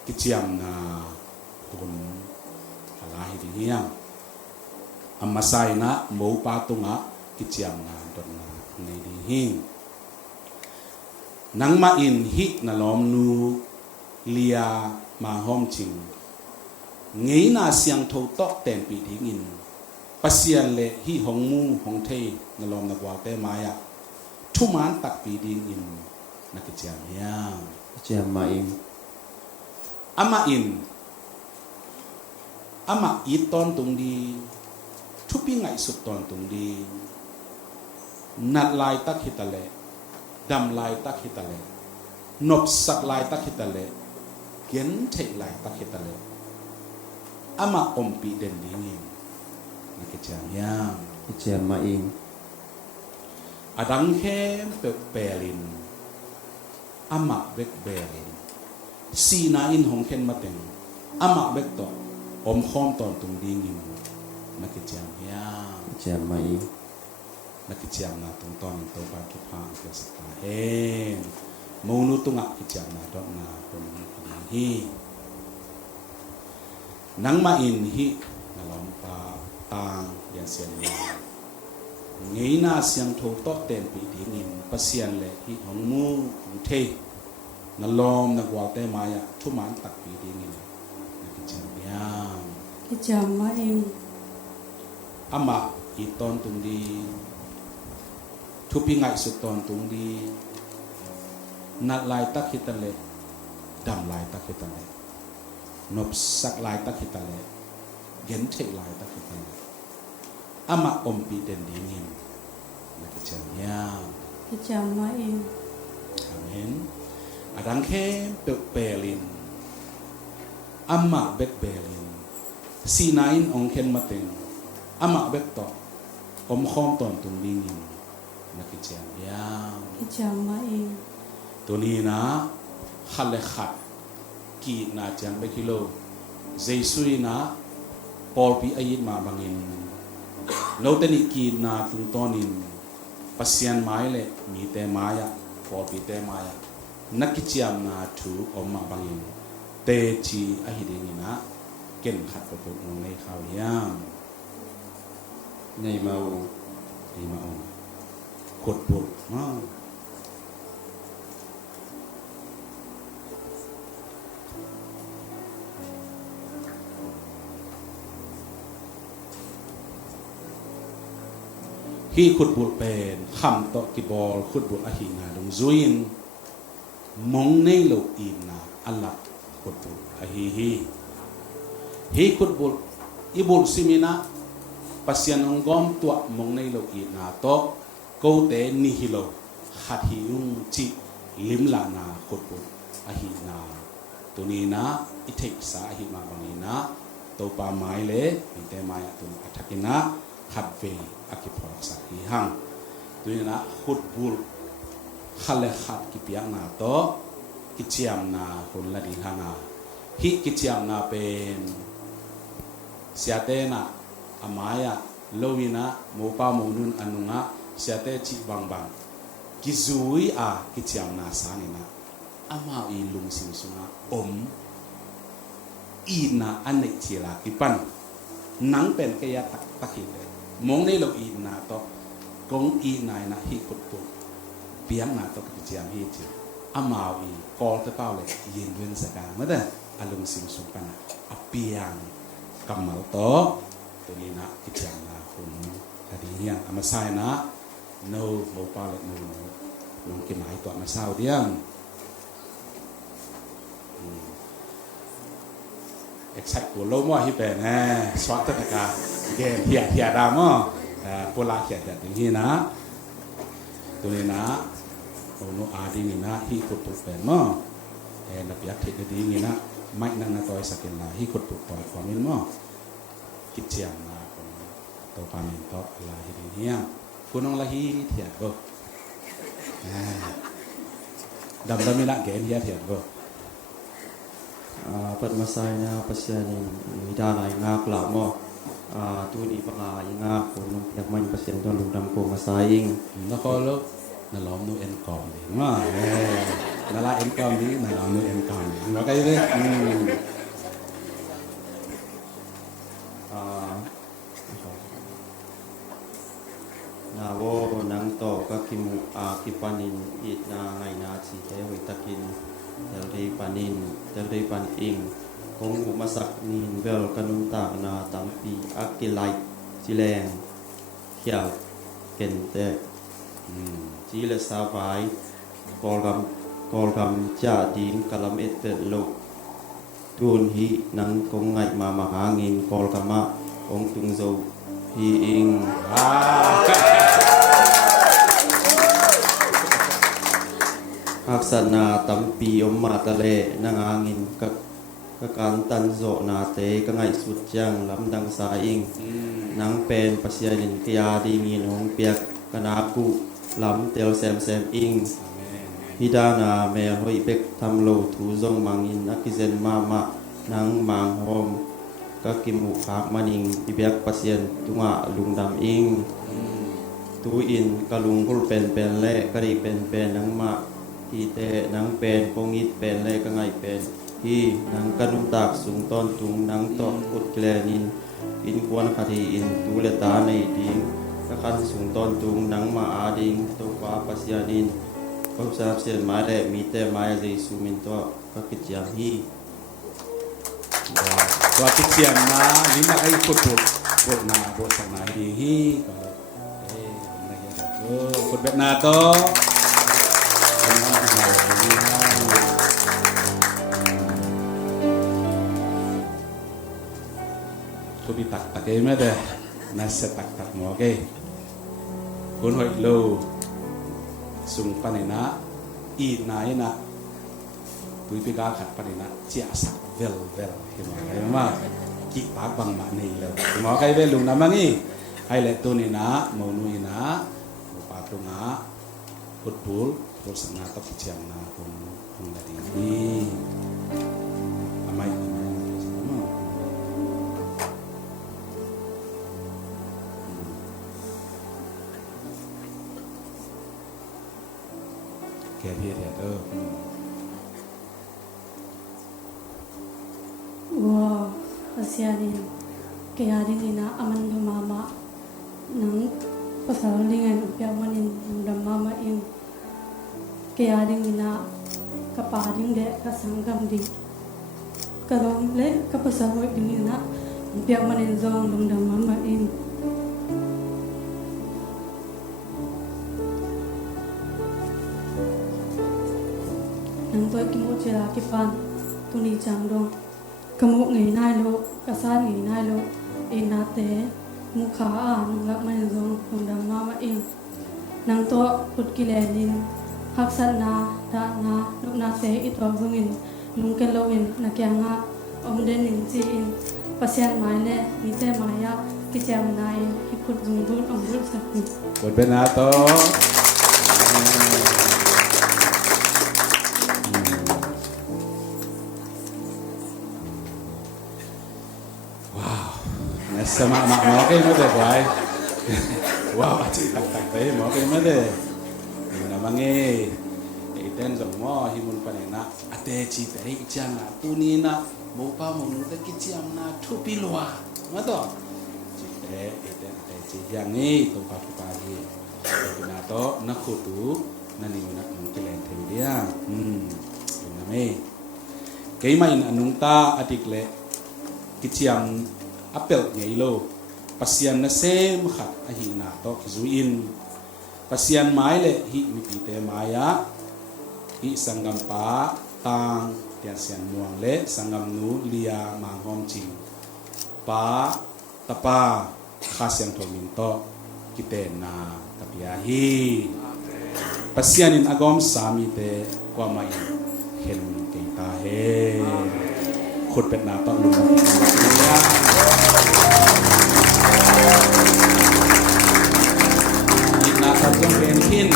กิจยามนาตุนอะไรดีเฮียงอามาไซนะหมูปาตุงะกิจยามนาดนนาในดีฮิงนังมาอินฮินาลอมนูเลียมาหอมจิงเงยนาเสียงโทตอกแต่งปีดิ้งอินปัสเซียนเลฮิหงมูหงเทนาลอมนักวาวเตมายะทุมานตักปีดิ้งอินนักเจียมยาง เจียมมาอิง อามาอินอามาอีตอนตรงดีทุบปีไงสุดตอนตรงดีนัดลายตักฮิตาเลดำลายตักฮิตาเลนบสักลายตักฮิตาเลเกียนเทลายตักฮิตาเลอามาอมปีเด่นดีนี่นักเจียมยาง เจียมมาอิง อดังเข้มเปเปลินอามาเบกเบลินสีนาอินหงเข็นมาเต็งอามาเบกต่ออมข้อมตอนตรงดีงิมนักเจียมยาง เจียมมาอิง นักเจียมนาตรงตอนตัวบางกิพางเกิดสตาเฮนมูนุตุงะกิจยามนาดอกนาคนฮีนังมาอินฮีนาลอมปาตางยันเสียนนาเงยนาเสียงโทโตเต็นปีดีงิมปัสเซียนเลฮีหงมูหงเทนาลอมนักวาวเตมายะทุมันตักปีดีงิมนักเจียมยาง กิจามมาเอง อามาอีตอนตรงดีทุพิงัยสุดตอนตรงดีนัดลายตักฮิตาเลดำลายตักฮิตาเลนบสักลายตักฮิตาเลเย็นเทลายตักฮิตาเลอามาอมปีเด่นดีนิมนักเจียมยาง กิจามมาเอง อาเมนอาดังเข้เปเปลินอามาเบกเบลินซีนายน์องเข็นมาเต็งอามาเบกต่ออมข้อมตอนตรงดีนิมนักเจียมยาง กิจามมาเอง ตัวนี้นะขัดเลยขัดกีนาจังไปกิโลเจสุยนะปอลปีอายิดมาบางอินเราแต่นี่กีนาตุงตอนินปัสยันไม้เลยมีแต่ไม้อะปอลปีแต่ไม้อะนักกิจยามนาถูออกมาบางอินเตจีอาฮิดินีนะเก่งขัดประตูในข้าวยาม ในมาอู ดีมาองกดบุดฮีขุดบุตรเป็นคำต่อกิบอลขุดบุตรอหินาดงซุยนมองในโลกอินนาอัลลับขุดบุตรอหิฮีขุดบุตรอิบุตรซิมินะปัสยันองกอมตัวมองในโลกอินนาโตกูเตนิฮิโลขัดหิอุงจิลิมลานาขุดบุตรอหินาตัวนี้นะอิเทกสาอหิมาบางนี้นะตัวปาไม้เละมีแต่ไม้ตัวอัฐกินะขัดเวอากิพอสักทีหังตัวนี้นะขุดบุลขัดเลขัดกิเปียงนาโตกิจยามนาคนละดีหังาฮิกิจยามนาเป็นเสียเตนะอามายะโลวินะโมปาโมนุนอนุงะเสียเตจิบังบังกิจุยอากิจยามนาสานินะอามาอีลุงสิงสุงะอมอีนาอันเนจิลากิปันนังเป็นกยตักตักหิเลยมองในโลกอีนาโตกงอีนายนะฮิขุดปุเปียงนาโตกิจยามฮิจิอามาอีกอลตะเป้าเลยยินเวนสกาเมื่อแต่อารมณ์สิงสุปันอเปียงกำมัลโตตัวนี้นะกิจยามนาคุณคดีเฮียอามาไซนะโนโมปาเลยโนน้องกินหมายตัวมาเศร้าเดียงใช้ตัวโลมั่วที่เป็นสวัสดิ์ตะกาเกมเหี่ยดามอ่ะโบราณเหี่ยอย่างนี้นะตัวนี้นะโอ้โนอาดีนี่นะที่ขุดปุกเป็นมั่งนับยักษ์เทคดีนี่นะไม่นั่งนาต่อยสักนะที่ขุดปุกต่อยความมินมั่งกิจเจียมนะตัวปามินต่อลาฮิดีเนี่ยคุณน้องลาฮิเถียก็ ดำมีละเกณฑ์เฮียเถียนก็ ปัดมาใส่นะปัสยานิมีด้านไหนงากล่าวมั่ตัวนี้ปลาอีงาคนน้องอยากมันปัสยานตัวลุงดำโกมาใส่ยิง แล้วก็แล้วนั่นล้อมนูเอ็นกอมดีมานั่นละเอ็นกอมดีนั่นล้อมนูเอ็นกอมดีแล้วก็ยังไง นาโวนังโตก็กิมุกิปานินอีดนาไงนาสีเทวิตากินเดลรีปานินเดลรีปันอิงคงอุมาสักนินเวลกันุนตากนาตัมปีอักกิไลจิแรงเขียวเกนเตจีเลสาไวกอลกำจ่าดิงกะลำเอตเตโลตูนฮีนังคงไงมามหางินกอลกามะองตุงโซฮีอิงอักษณาตัมปีอมมาตะเลนางางินกการตันโซนาเตกไงสุดจังลำดังสาอิงนางเป็นปัสยานินกยาดีมีนงเปียกกนากุลำเตลแซมอิงฮิดานาเมหอยเป็กทำโลทูซงมังอินนักกิเซนมามะนางมังโฮมก็กิมุขากมันิงอิเบียกปัสยานตุงะลุงดำอิงตูอินกะลุงกุลเป็นและกะริเป็นนังมะที่เตนังเป็นปงิดเป็นและก็ไงเป็นที่นังกะนุตากสูงต้นตุงนังตอกอุดแกลนินอินควนคดีอินตูเลตาในดิงกะคันสูงต้นตุงนังมาอาดิงตัวฟ้าปัสยานินก็ทราบเสียนมาและมีแต่มาเยซูมินตัวก็กิจยามฮี ตัวติดเสียงนะลิ้นนักไอ้ฟุตบอลบทนาบทสนาดีฮีฟุตเบ็ดนาโตทุบิตักตักเองไม่ได้น่าเสตักตักหมอเกคนหอยโลสุงปันนะอีนายนะตุยพิการขัดปันนะเจ้าสักเวลเห็นไหมเห็นไหมกิปากบังมานี่เลยหมอใครเวลุงน้ำมันนี่ให้เล็กตัวนี้นะมนุยนะปาตุงะพุทธุลพุทธสังฆตับเชียงนะคุณdari ini amai kayak dia tuh Wow, kasihanin. Kaya din ina aman lumama ng pasalingan upyawanin ng damama in. Kaya din ina kapaling de kasanggam di. Karong le kapasahoy din ina upyawanin zong ng damama in. Nang to'y kimuchira kipan tuni chang dong. Kamu ngày nay lo, kasan ngày nay lo, nate, mukha nung lak man zong nung dama ma in. Nang to put kilenin, haksan na, da na, nung nate ito zongin, nung kelowin na kya nga, den ning si in, pasyan mai le, mite maya, kicham na in, hiput zungdun dun sakni. buat benato sama mak mau ke mana deh boy wow aci tak deh mau ke mana deh namange iten semua himun panena ate ci deh jangan tunina bopa munu deh kiciam na tupi luar mato ci deh iten ate ci yang ni tu pagi benato nak kutu nani nak mungkin dia name kay main anungta atikle kiciam apel ngailo pasyan na sem khat ahi na to kizuin pasyan mai le hi mipite maya hi sangam pa tang tian sian muang le sangam nu lia manghom ching pa tapa khasyang thomin to kite na kapiahi pasyanin agom sami te kwa mai hen ke ta he khut pet na to lu na tatlong benhin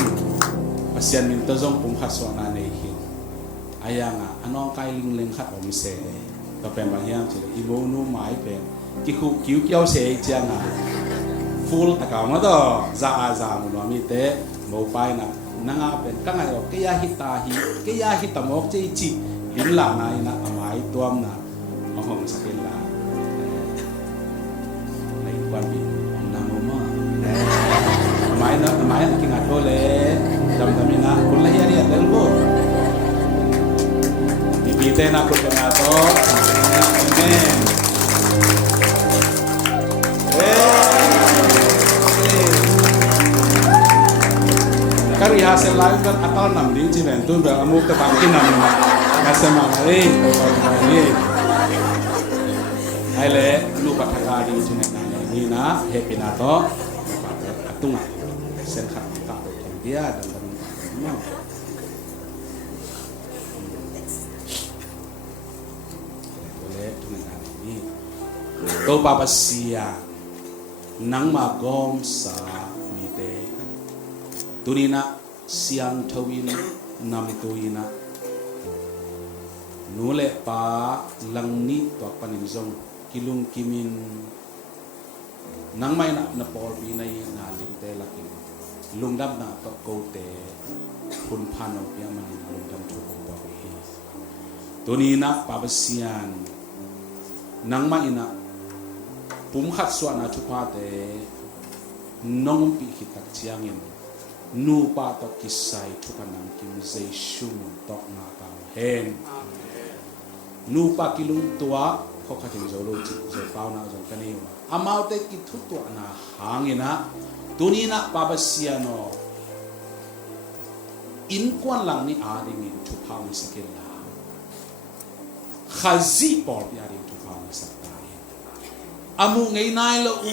pasyan min to zong pung haswa na nei hin ayanga anong kai ling khat om se to pen ba hiam chi i mo nu mai pen ki khu kiu kiao se chiang a full ta ka ma do za mu no mi te mo pai na nanga pen ka ngai o ke ya hi ta mok che chi lin la nai na amai tuam na hong sa ken la nei quan bi om na mo ma amai na ki ngat ko le dam mi na kun la ya ri del bo bi te na ko na to amen kari hasil live kan atau nam di cimen tu ber amu ketangkin nam ngasema ni ai le lu pataka di cimen ni na happy na to atunga sen khat ta dia dan teman boleh cimen ni to baba sia nang ma gom sa mi te tunina siang thawin nam tuina nule pa langni to panin zong kilung kimin nang mai na pol pi nai na lim te lakin lungdam na to ko te kun phan o pya man lungdam thu ko ba hi tunina pa basian nang mai na pum khat swa na thu pa te nong pi hitak chiangin nu pa to kisai thukanam kim jesu mun to na ka hen nu pa kilung tua kho khatin zolo chi zo pau na zo kani amau te ki thu to na hangina tunina babasiano in kwan lang ni ading in thu pau ni sakela khazi por ya ri thu pau ni sakai amu ngei nai lo u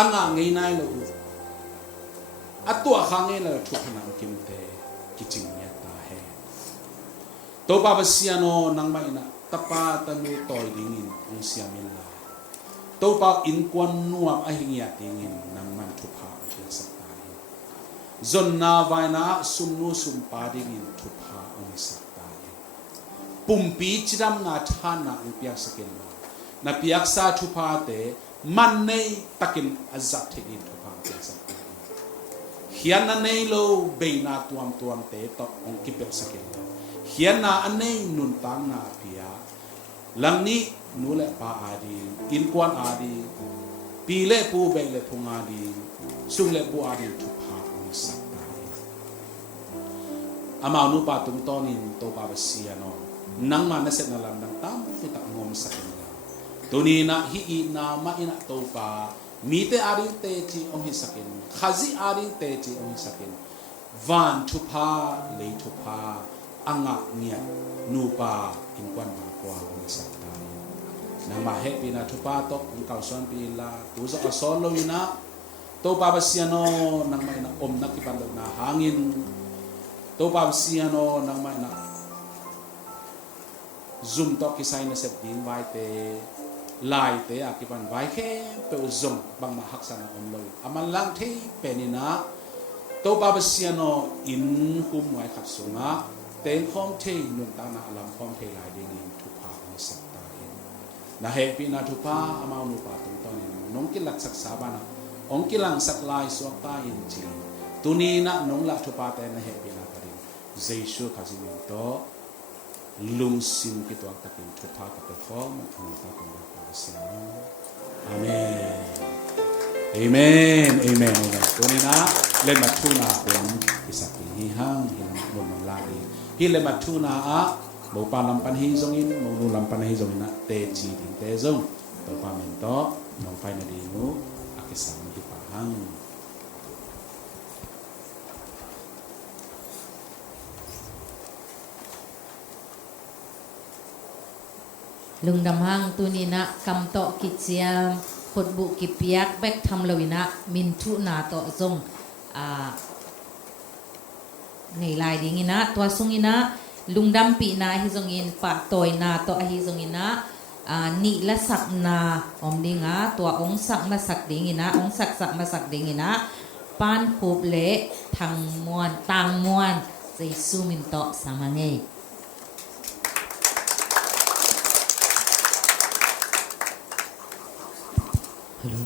anga ngei nai lo u atua khange la thukna kimte kiching ya ta he to babasiano nang mai na tapa tanu toy dingin ong siamin la to pa in kwan nuam ahingya dingin nang man thupha ya sakai zon na vaina sumnu sum pa dingin thupha ong sakai pumpi chidam na thana upya sakin na piak sa thupha te man nei takin azat thegin thupha ya sakai hian na nei lo be na tuam te to ong kipel sakin hian na anei nun tang na pia lang ni nu le pa adi in kwan adi pi le pu be le phung adi sung le pu adi thu pha ong sakai amau nu pa tum tonin to pa basiano nang ma na set na lam dang tam ti ta ngom sakin tuni na hi na ma ina to pa mite aring te chi ong hi sakin khazi aring te chi ong hi sakin van thu pha le thu pha anga nia nu pa in kwan ba kwa ong sakai nang ma happy na thu pa to ong kau son pi la tu zo asol lo ina to pa basiano nang mai na om na ki pan na hangin to pa basiano nang mai na zoom to ki sai na set ding vai te lai te akipan vai khe pe zong bang ma hak sana on lo aman lang the penina to babasiano in hum wai khat sunga ten khom the nun ta na alam khom the lai ding in thu pa ni sakta in na he pi na thu pa amau nu pa tum ton nong ki lak sak sa bana ong ki lang sak lai so ta in chi tuni na nong la thu pa te na he pi na pa ding jesu khazimin to lung sim ki to takin thu pa ka perform ang ta kong amen amen amen amen tunina le matuna pon isaki hi hang hilang mon lagi hi le matuna a mo pa lam pan hi zongin mo nu lam pan hi zongin na te chi ding te zong to pa men to nong pai na di nu akisam di pa hang lung dam hang tunina kam to kichiam khot bu ki piak bek tham lawina min thu na to zong ngai lai ding ina to sungina lungdam pi na hi zong in pa toy na to hi zong ina ni la sak na om dinga to ong sak ma sak ding ina ong sak ma sak ding ina pan khop le thang muan tang muan jesu min to samange Kulu.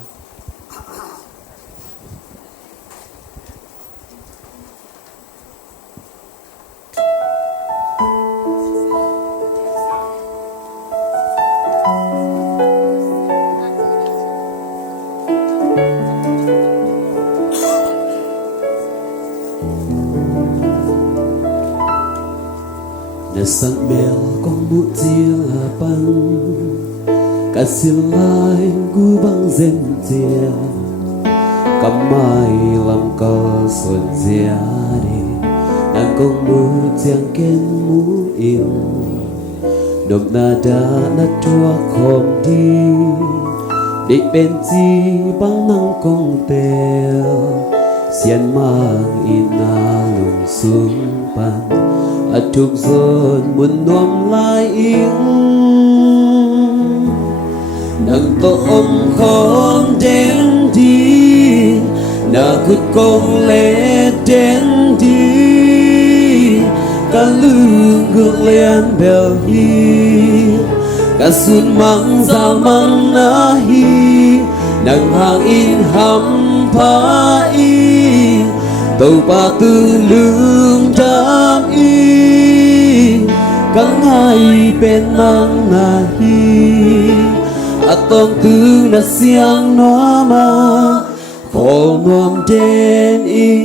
Để sẵn bèo con mũ chia là băng cả xin lai gu băng dên chia cầm mai làm cờ xuân dịa đi nàng con mũ chiang kén mũ yêu độc na đã na chua khom đi để bên chi băng năng con tèo xiên mang ina lùng xuống pan a trục dồn muốn nuông lại yên nang to ôm khom đến đi na cút con lệ đến đi cả lưng ngược lên bèo hi cả xuân mang ra mang na hi nang hàng in hầm phá y tàu ba tư lương đam y cả ngày bên nang na hi a tông tư na siang nó mà khổ nuông đến y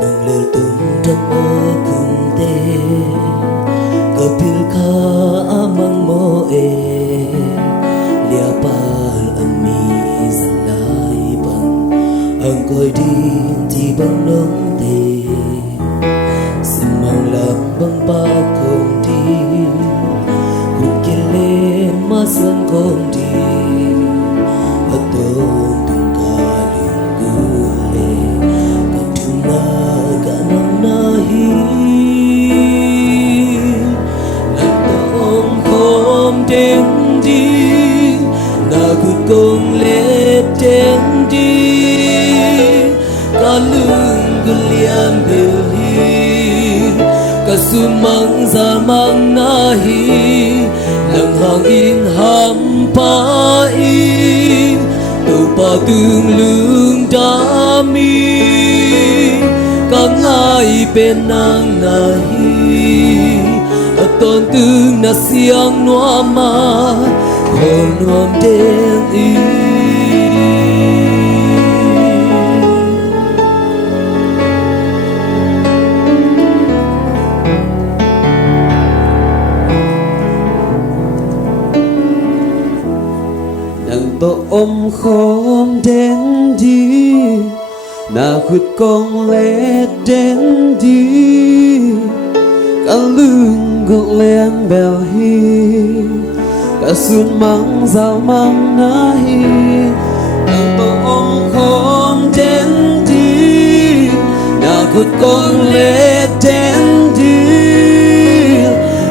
nang lel tum ram mo kun te kapil kha amang mo lia pal ami zalai bang ang koi din ti bang nong te simang lam bang pa kong di kut kele ma san kong di atong tung ka lung gule katuna ka nang nahi nang taong khom đến đi na gut kong let đến đi cả lưng guliam belhi cả sumang za mang nahi nang hang in ham pa in tu pa tương lương đami cả ngày bên nang nahi tôn tương na siang noa ma khol nuam đến y nang to ôm khom đến đi na khut con lệ đến đi cả lưng gượng lên bèo hi cả xuân mang dao mang na hi nang to ôm khom đến đi na khut con lệ đến đi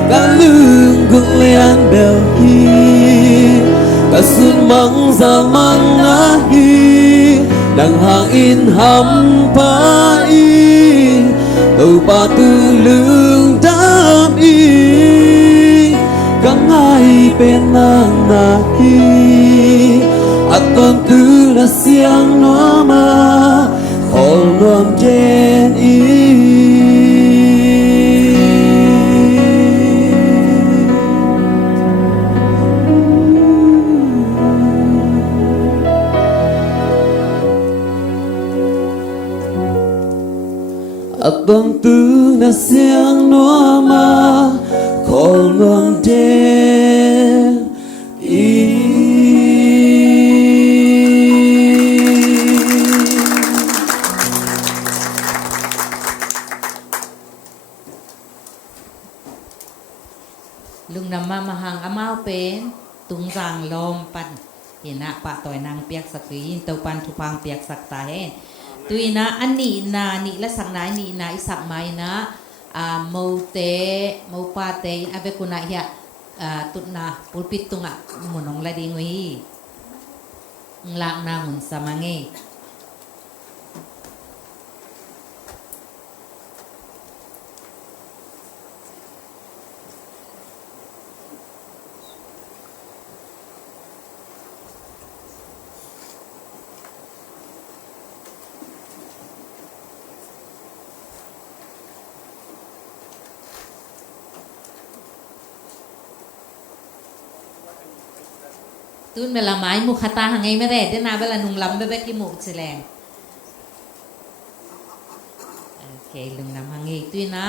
cả lưng gượng lên bèo hi cả xuân mang dao mang na hi đằng hàng in hầm phá y tàu ba tư lương đam y cả ngày bên nàng na hi a tôn tư là siang nó mà khổ nuông trên y a tôn tư là siang nó mà khổ nuông trên y Lung nama mahang amau pen tung rang lom pan hina pa toy nang piak sakin tau pan thupang piak sak ta hen tuina ani na ni la sak na ni na isak mai na mau te mau pa te ave kuna hia tut na pulpit tunga munong la di ngui nglang na mun samange ตุนเวลาไม้มุขตาหังไงไม่ได้เดนาเวลานุ่งลำเบ๊กกิมุกแสลงโอเคลุงนำหังไงตุยนะ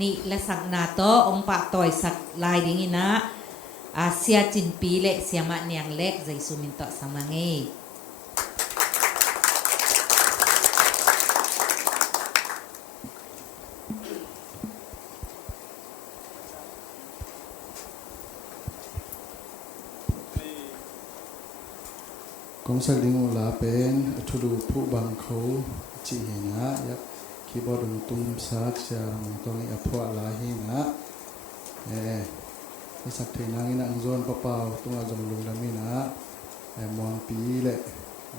นี่และสักนาโตองปะต่อยสักลายดิ้งนะอาเซียจินปีเละเสียมาเนียงเล็กใจสุมินโตสังมังไงกองสักดิงอุลาเป็นทุดูผู้บังเขาจีนะยักคีย์บอร์ดตุ้มสักเสียงตรงนี้อภวลาหินะสักเทนังอินังโซนปะเปาตุ้งอาจงลุงดามินะมองปีเละ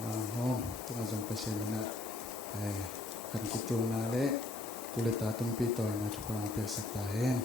มาห้องตุ้งอาจงเปเชนนะกันกิตุนาเละกุเลตาตุ้มปีต่อยนะทุกคนเปียสักตาเอง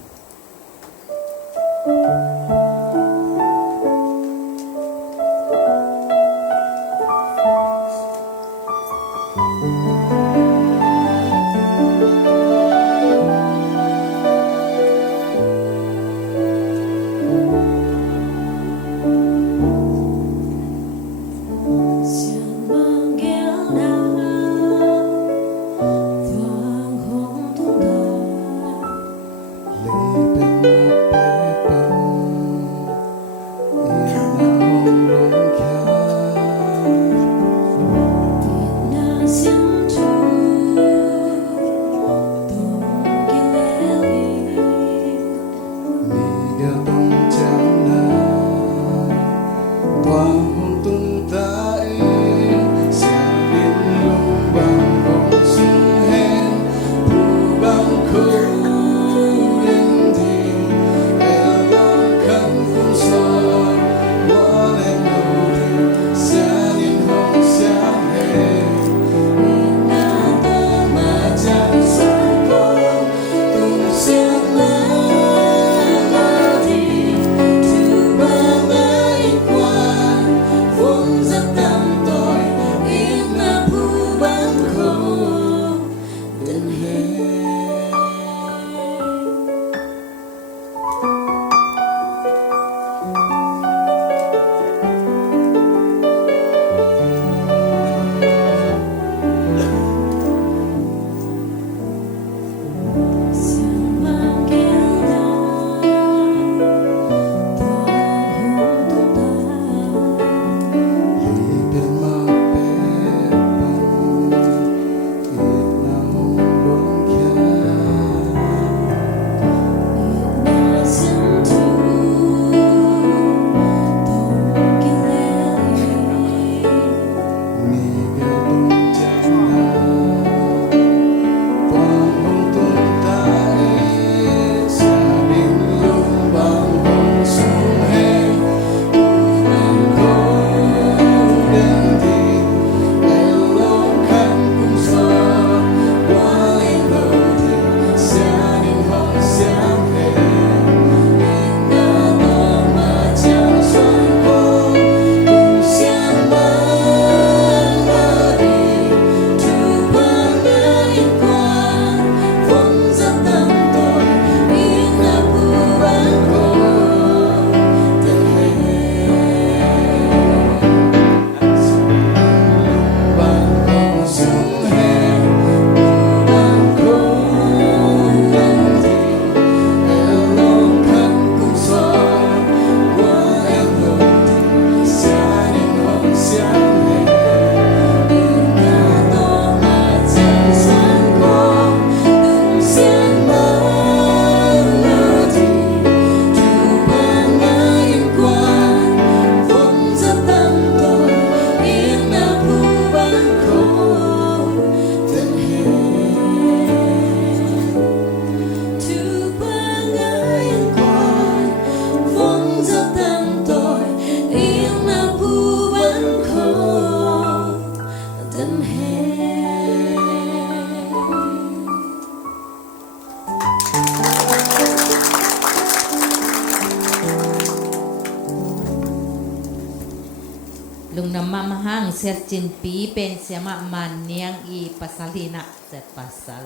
ลุงนำมาห้างเสียจินปีเป็นเสียมามันเนียงอีปัสสาลีนะเสปัสสาล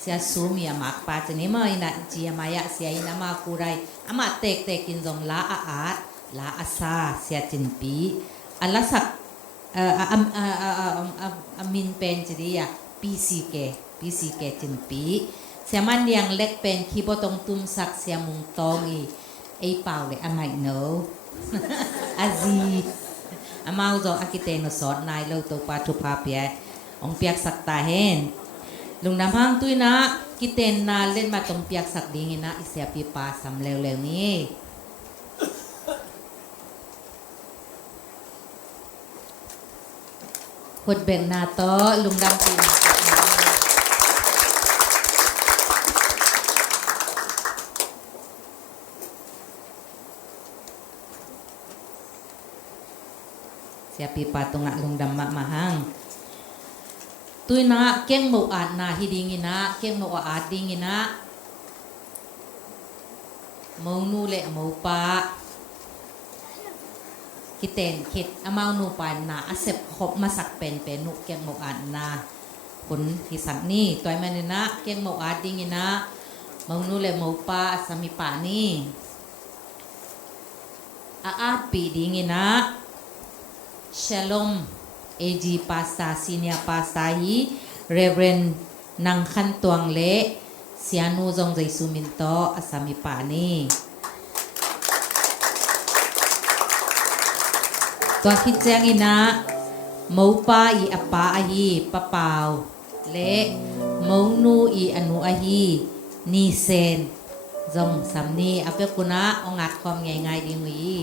เสียสูมีอามักปาจนี้มาอินะจีมายะเสียอินะมาคูไรอามาเตกกินจงลาอาด ลาอาซาเสียจินปีอัลละสักอามินเป็นจริยาปีซีเกจินปีเสียมันยังเล็กเป็นคีบตงตุมสักเสียมุงตองอีไอเปล่าเลยอาไม่โนอาซีอามาอุจอากิเตนสอดนายเราตัวปาทุพาเปียองเปียกสักตาเห็นลุงน้ำห้างตุยนะกิเตนนาเล่นมาตรงเปียกสักดิ้งนะอิเสียปีปาสำเร็วๆนี้หดเบ่งนาโตลุงดำปีนเสียปีปาตรงลุงดำมาห้างตุยนะเก่งโมอาดนาฮิดิงินะเก่งโมอาดดิงินะโมนูเลโมปาคิดเต็นคิดอามานูปานนาอาเสบขบมาสักเป็นนุเก่งโมอาดนาผลที่สักนี่ตัวมันนี่นะเก่งโมอาดดิงินะโมนูเลโมปาสามีปานี่อาปีดิงินะShalom AG Pasta Senior Pasta hi Reverend Nang Khan Tuang Le Sianu Zong Zai Suminto Asami Pani ตัวคิดแจ้งอีนะเมาป้าอีอปาอาฮีปะเปาและเมานูอีอนุอาฮีนีเซนจงสำนีอาเปกุนะองอัดความง่ายๆดีงวี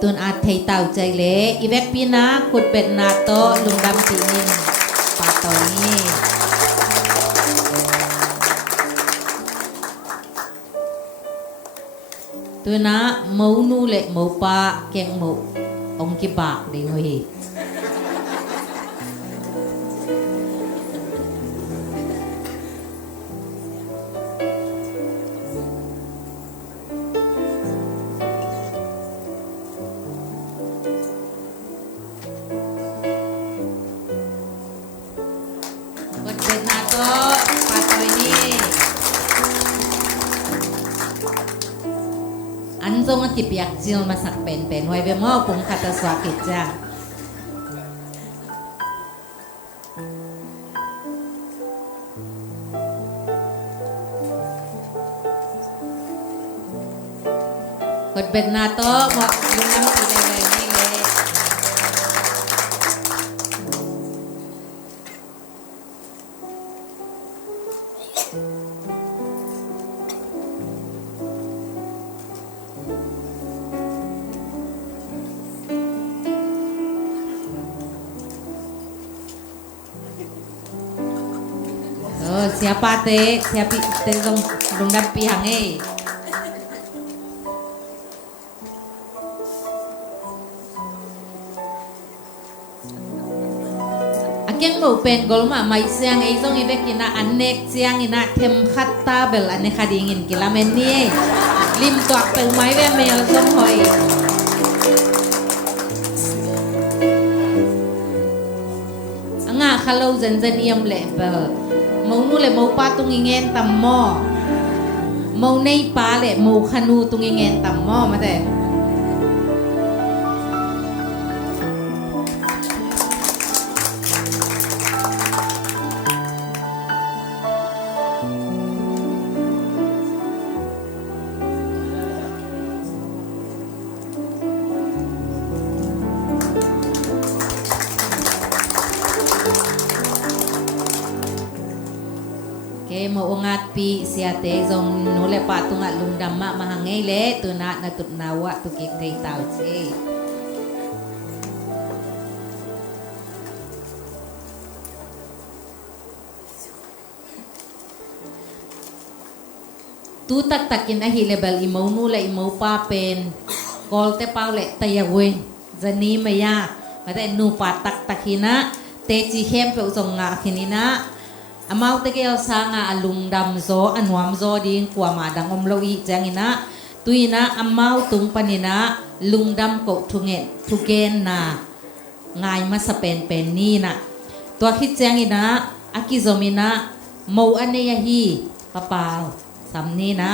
ตุนอาไทยเต่าใจเละอีเวกปีนะขุดเป็ดนาโตลุงดำปีนินปาตอนี้ตัวนะเมานูเละเมาปาแกงเมาองกิบากดีงวยอันทรงติเปียกจิลมาสักเป็นไว้เบมอปุ่มคาตาสวากิจจ้ากดเป็นนาโต้หมดลุงน้ำปีเลยนี่เลยsiapa teh dong dapi hange akyang mo pen golma mai siang ei zong ibe kina anek siang ina them khatta bel ane khadingin kilamen ni lim tuak pe mai ve mel som hoi anga khalo zen zen yam le bel màu nu le màu pa tung ingen tam mo màu nei pa le màu khanu tung ingen tam mo ma de mo ungat pi siate zong nule pa tunga lungdama mahangay le tuna na tutnawa tukik kay tao si tu tak takin ahi lebel imaw nula imaw pa pen kol te pau le tayawe zani maya mata nu pa tak takina te chi hem pe zong nga kinina amau te gel sanga alung dam zo anwam zo ding kwa ma dang om lo i jangina tuina amau tung panina lungdam ko tugen na งายมาสเปนเป็นนี่นะตัวคิดแจงอีนะอากิโซมินะโมอันเนยฮีปะเปาสำนี้นะ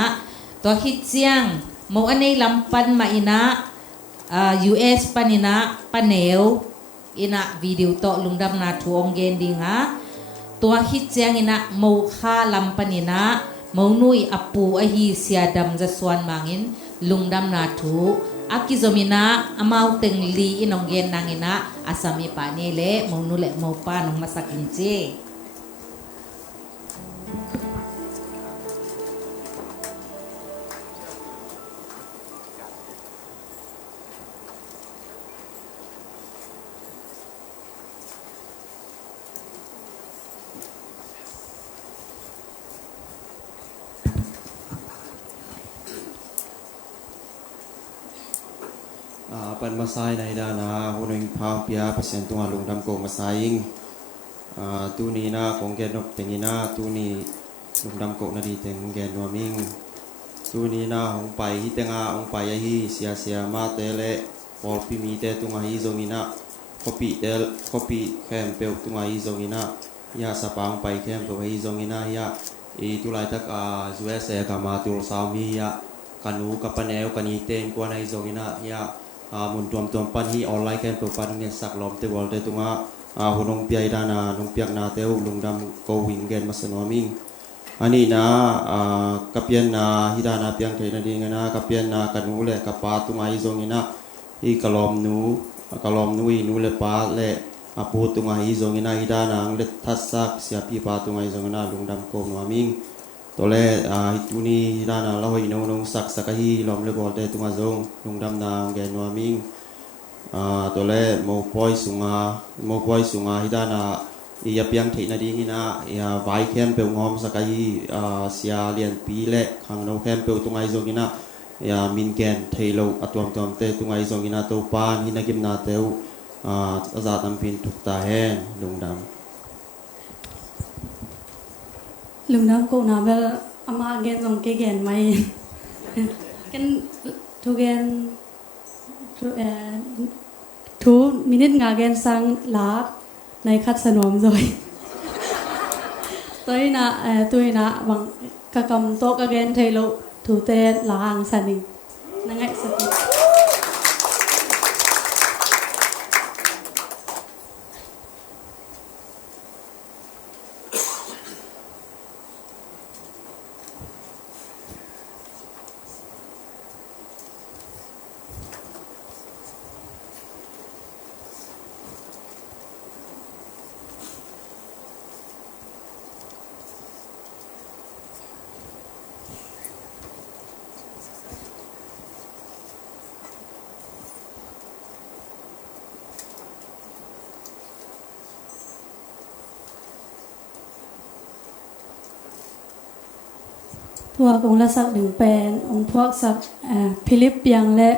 ตัวคิดแจงโมอันเนยลำปันมาอีนะUS ปันอีนะปันเนวอีนะวิดีโอโตลุงดำนาทวงเกนดิงะตัวคิดแจงอีนะโมค่าลำปันอีนะโมนุยอปูอฮีเสียดำจะสวนมังอินลุงดำนาทูอากิโซมินะอามาวตึงลีอินองเกนนางอินะอาสามีปานีเลโมนุเลโมปานองมาสักินเจปันมาไซในดานาหุ่นพาวเปียเปอร์เซ็นต์ตัวลุงดำโกมาไซงตูนี้นะของแกนกเต็งนี้นะตูนี้ลุงดำโกนาดีเต็งแกนนัวมิงตูนี้นะของไปฮิตงาของไปยาฮีเสียมาเตเลพอปีมีเตตุงาฮีโซงินะคอปีแคมเปลตุงาฮีโซงินะยาสปางไปแคมเปลฮีโซงินะยาตุไลตักจูเอสเอกามาตุลสาวมียาkanu kapaneo kaniten kwa na izongina ya mun tuam pan hi online kan pan nge sak lom te wal te tunga hunong piai dana nong piak na te lungdam ko wingen masanoming ani na kapian na hidana piang the na ding na kapian na kanu le kapa tunga izongina hi kalom nu i nu le pa le apu tunga izongina hidana ang le thatsak sia pi pa tunga izongina lungdam ko nomingตัวเล่ตุนี้ด้านเราให้น้องสักสักฮีลอมเล็กบอลเตตุงาจงลุงดำนางแกนัวมิงตัวเล่โมปอยสุงาฮิดานาอียาเปียงเทนาดีนี่นะอียาไวแคมเปิลงอมสักฮีเสียเลียนปีเล่ขังน้องแคมเปิลตุงไอจงนี่นะอียามินแกนเทโลอัตวมเตตุงไอจงนี่นะตัวปานฮินากิมนาเตวอาจารย์นำพินทุกตาแห้งลุงดำลุงน้ำกูน้ำแบบอามาเกนส่งเกนไหมกันทุกเกนทุกมินิทงาเกนสังลาบในคัดสนมเลย ตัวนะบางกะกำโตกะเกนเทโลถูเตลางสันนินั่งไงสติพวกองค์ละสักหนึ่งแปลนองค์พวกสักฟิลิปยังและ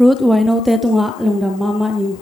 รูทไวโนเตตุงะลงดำมาอิง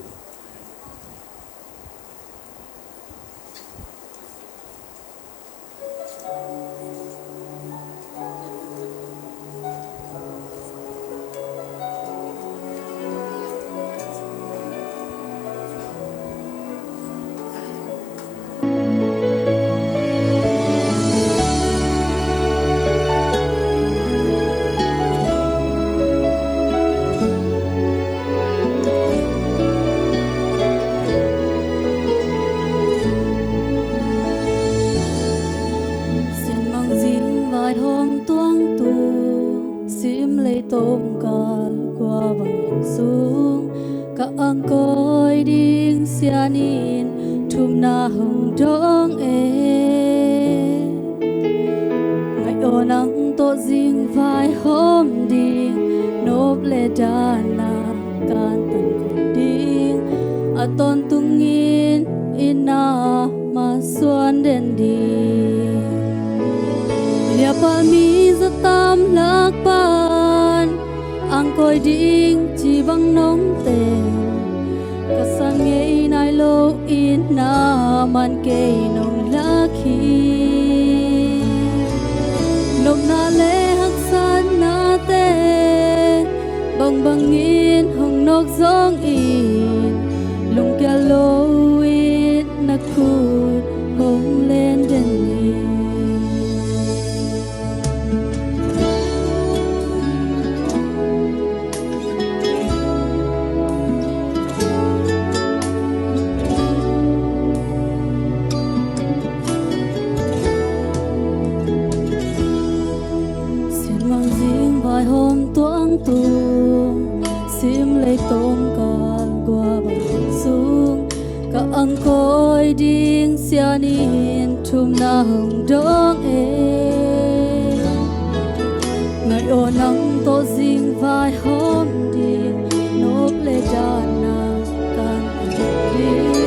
tôm càn qua vầng xuống cả ang coi điên xia nín thum na hồng trống ngày ô nắng tô riêng vai hôm điên nộp lệ đà na can tần cùng điên à tôn tung in ina mà xuân đến đi lia palmi za tam lak pan ang koi ding chi bang nong te kasan nge nai lo in na man ke nong lakhi nok na le hak san na te bang bang in hong nok zong in lung kia lô ít na cút hồng lên đền đi xin mang riêng vài hôm tuang tuồng sim lấy tôm cả qua bằng xuống cả ăn coi điên xia nín chum na hồng đông e ngày ô nắng tô riêng vài hôm đi nộp lệ đàn na can đi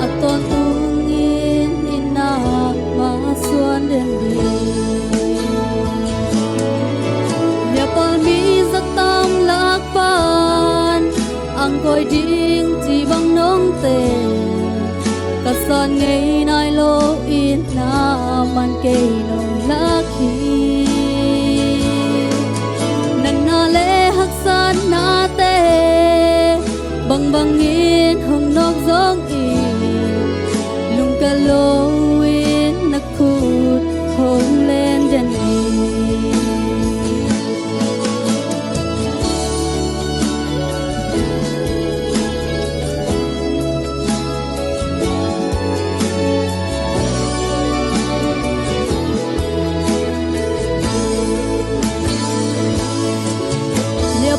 à tôn tung in na mà xuân đến đi nhà palmi giấc tam lạc ban ang coi điên chỉ bằng nông tề cả son ngày nay lô in na man cây nông lá khi nang na lê hắc san na tê bằng bằng in hồng nóc giống in lung cả lô in na cút hồng lên đèn in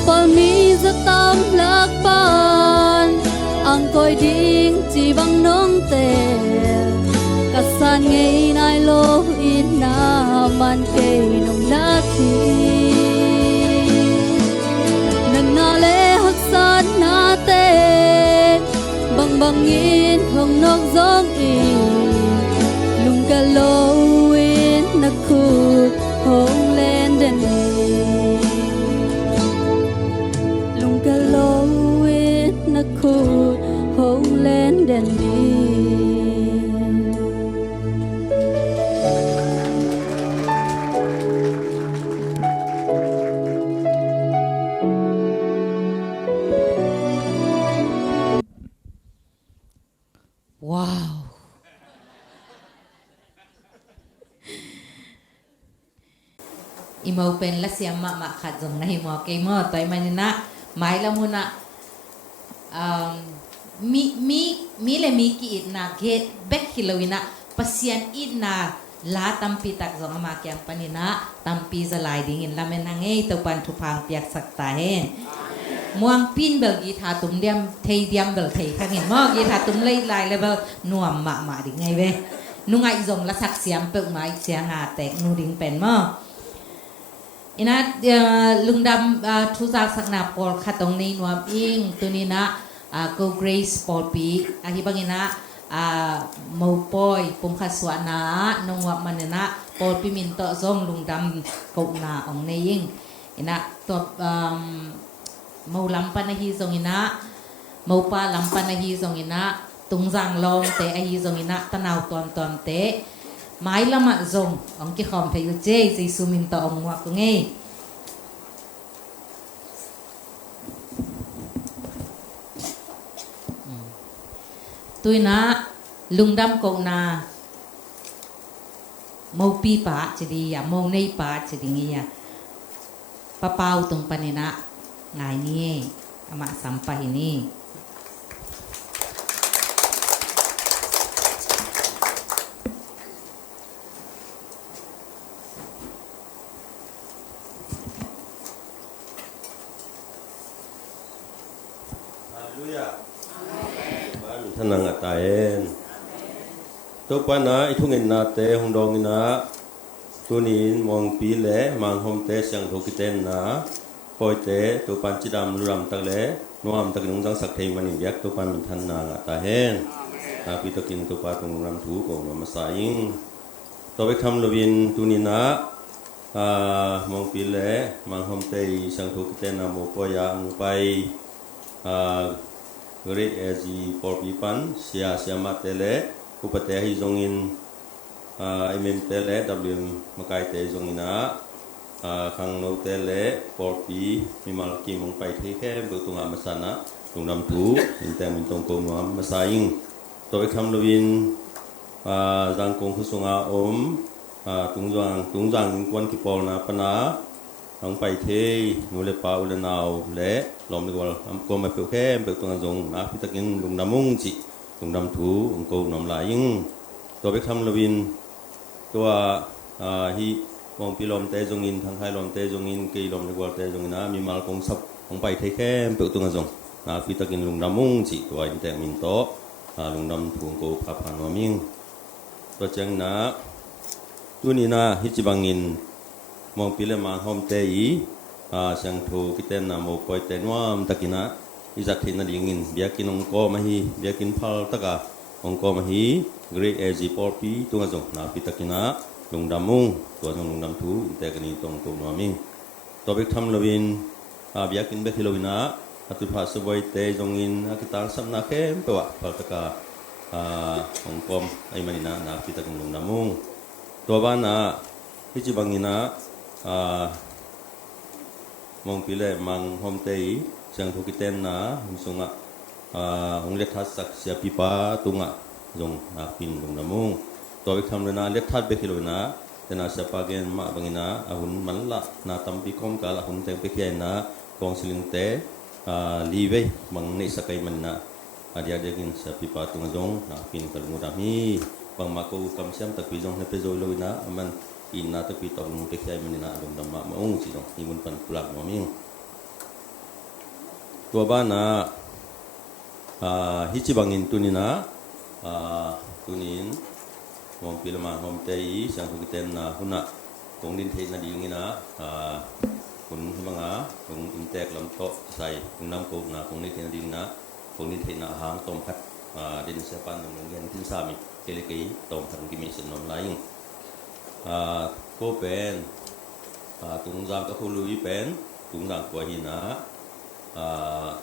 palmi giấc tam lạc ban ang coi điên chỉ bằng nông tề cả san ngày nay lô in na man cây nông lá khi nang na lê hắc san na tê bằng bằng in hồng nóc giống in lung cả lô in na cút hồng lên đèn cả lô ít na cút hồng lên đèn đi Wow. Imaw pen la siya khát dòng này mo kay mo tay manina mai la muna mi le mi ki it na get back hilawina pasian it na la tampi tak zong ma kyang panina tampi za lai ding in lamen hangai to pan thu phang piak sak ta hen muang pin bel gi tha tum diam thei diam bel thei khang in mo gi tha tum lai lai level nuam ma ding ngai ve nungai zong la sak siam pe mai sia nga tek nu ding pen mo ina lungdam thu sak sak na por khatong nei nuam ing tunina go grace por pi hi bangina mo poi pum khaswa na nongwa manena por pi min to zong lungdam ko na ong nei ing ina to mo lampa na hi zong ina mo pa lampa na hi zong ina tung jang long te a hi zong ina tanaw tom te mai lama zong ong ki khom thei je jesu min to ong wa ko nge tuina lungdam ko na mo pi pa chidi ya mo nei pa chidi ngiya papau tung panina ngai ni ama sampah ini Nang atayen to pana ithungin na te hungdong ina tunin mong pi le mang hom te sang thokiten na poi te to pan chidam luram tak le nuam tak nung jang sak thei mani yak to pan than na ata hen ta pi to kin to pa tung ram thu ko ma sa ing to be kham lovin tunina mong pi le mang hom te sang thokiten na mo po yang pai Gori ezi por pipan sia matele upate hi zongin imem tele wm makai te zongina ขังโนเตเลปอปีมีมาลกิมงไปเทแค่เบิกตุงอามาสนะตุงนำถูอินแต่มินตงกงงามมาสายิงตัวเอกคำลวินจังกงคุสุงอาอมตุงจางกวนกิปอลนาปนาทังไปเทนูเลปาอุเลนาวและลมดีกว่าอัมกมาเปียวแค่เบิกตุงอาจงอาพิตากินลุงนำมุงจิลุงนำถูองกนำลายิงตัวเอกคำลวินตัวฮีมองปีลมเตจงอินทางไทยลมเตจงอินกีลมดีกว่าเตจงอินนะมีมาลกงซับของไปเทแค่เปิดตัวงานจงพิตากินลุงดำมุงจิตัวอินแต่มินโตลุงดำถูงโกพับผ่านวามิงตัวเจงนะตัวนี้นะฮิจิบังอินมองปีเลมาหอมเตยีเสียงถูกิเตนนะโมปอยเตนวามตะกินะอิจักทินนาดิงินเบียกินองโกมาฮีเบียกินพัลตะกาองโกมาฮีเกรเอจิปอร์ปีตัวงานจงพิตากินะลุงดำมุงตัวจงลุงดำถูแต่กันนี้ตรงตัวมามิงตัวเบกทำลวินบิอากินเบกฮิลวินะอัตุภาสบอยเตจงอินอากิตังสัมนาเข้มตัวพัลตกาองกอมไอมันนะนาพิตากันลุงดำมุงตัวบ้านนะฮิจิบังอินะมองพิเลมังหอมเตยเสียงทุกิเตนนะมิสุงะองเล็กทัศสักเสียปิปาตุงะจงนาพินลุงดำมุงตัววิคำเรนาเล็กทัดเบกิโลนะแต่นาเสปาเกนมาบังอินะอาหุนมันละนาตัมปีคอมกาลอาหุนเตงเบกิยนะกองสิลิงเตลีเวบังในสกายมันนะadia dia kin sapi patung jong na pin kal mudami bang mako kam siam tak pi jong ne pe joi loina aman in na tak pi tong pe khai manina dum dam ma ong chi jong imun pan pulak mo ming tua bana hichi bangin tunina tunin mong pilama hom tei sang kuten na huna kong din the na dingina kun himanga kong intek lam to sai kong nam ko na kong ni the na ding na kong ni the na hang tom khat din se pan ng gen tin sa mi kele kei tom khat ki mi sin nom lai ko pen tung jang ka khulu i pen tung jang ko hi na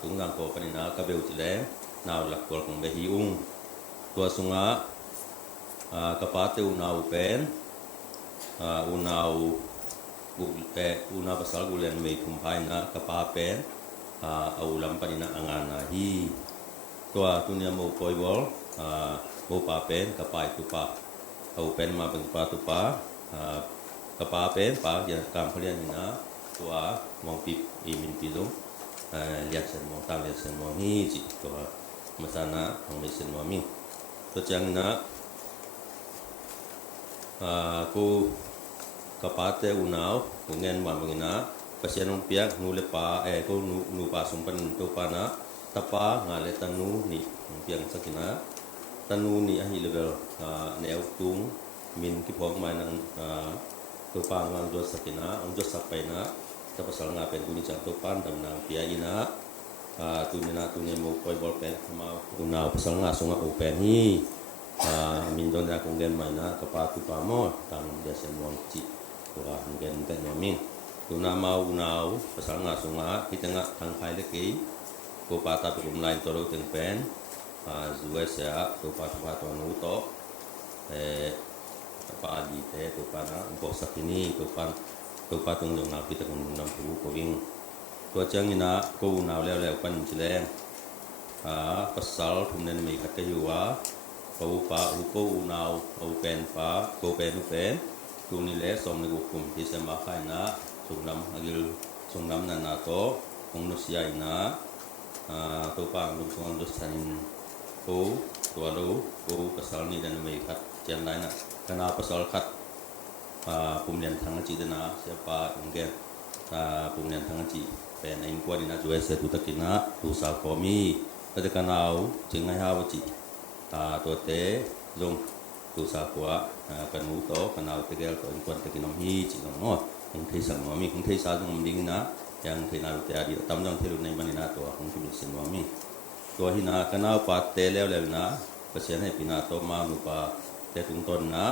tung jang ko pani na ka beu chi le naw lak ko kong be hi ung tua sunga kapate unaw pen unaw una pasal gulen me kumpai na kapa pen au lam panina angana hi tua tunia mo poibol mo pa pen kapai tupa au pen ma pen pa tupa kapa pen pa ya kam phalian na tua mong pip imin pidong liat sen mong tam liat sen mong hi chi tua masana ang me sen mong mi to chang na ku kapate unaw kungen mamangina pasianong piak nule pa ko nu pa sumpan to pa na tapa ngale tanu ni piang sakina tanu ni ahi level neu tung min ki phok ma nang to pa ngang jo sakina ong jo sapai na tapasal nga pen kuni chan to pan dam nang pia ina tu ni mo koi bol pen ma unaw pasal nga sunga open hi min don ra kong gen mai na kapa tu pa mo tang dia sen wong chi to ga gen te no min tu na mau nau pasal nga sunga kitanga thang khai le ki ko pa ta pu kum lain to ro teng pen zuwa sia to pa to nu to pa di te to pa na ko sakini to pa tung jong na kita kong nam pu ko wing to chang ina ko nau le pan chi le pasal thum nen mi khat ka yu wa pau pa u ko unau au pen pa ko pen u pen tu ni le som ni gu kum ti se ma khai na sung lam agil sung lam na na to ong no sia ina to pa lu sung lu sanin ko to lo ko pasal ni dan me khat chen lai na kana pasal khat pum lian thang chi dana se pa ongge pum lian thang chi pen ain ko ni na ju se tu takina tu sa ko mi ta de kanau ching ngai ha wa chiตัวเตะลงตัวสากว่ากันหูโตกันเอาตะเกียบตัวอินควันตะกินน้ำฮีจีน้องน้อยของเทสังวามีของเทสาจงมันดิ้งนะยังเทนาลุเตะดีตำจังเทลุในมันนี่นะตัวของที่มีสินวามีตัวหินากันเอาปัดเตะแล้วนะเปอร์เซ็นต์ให้ปีนาโตมาหมู่ป่าแต่ถึงต้นนะ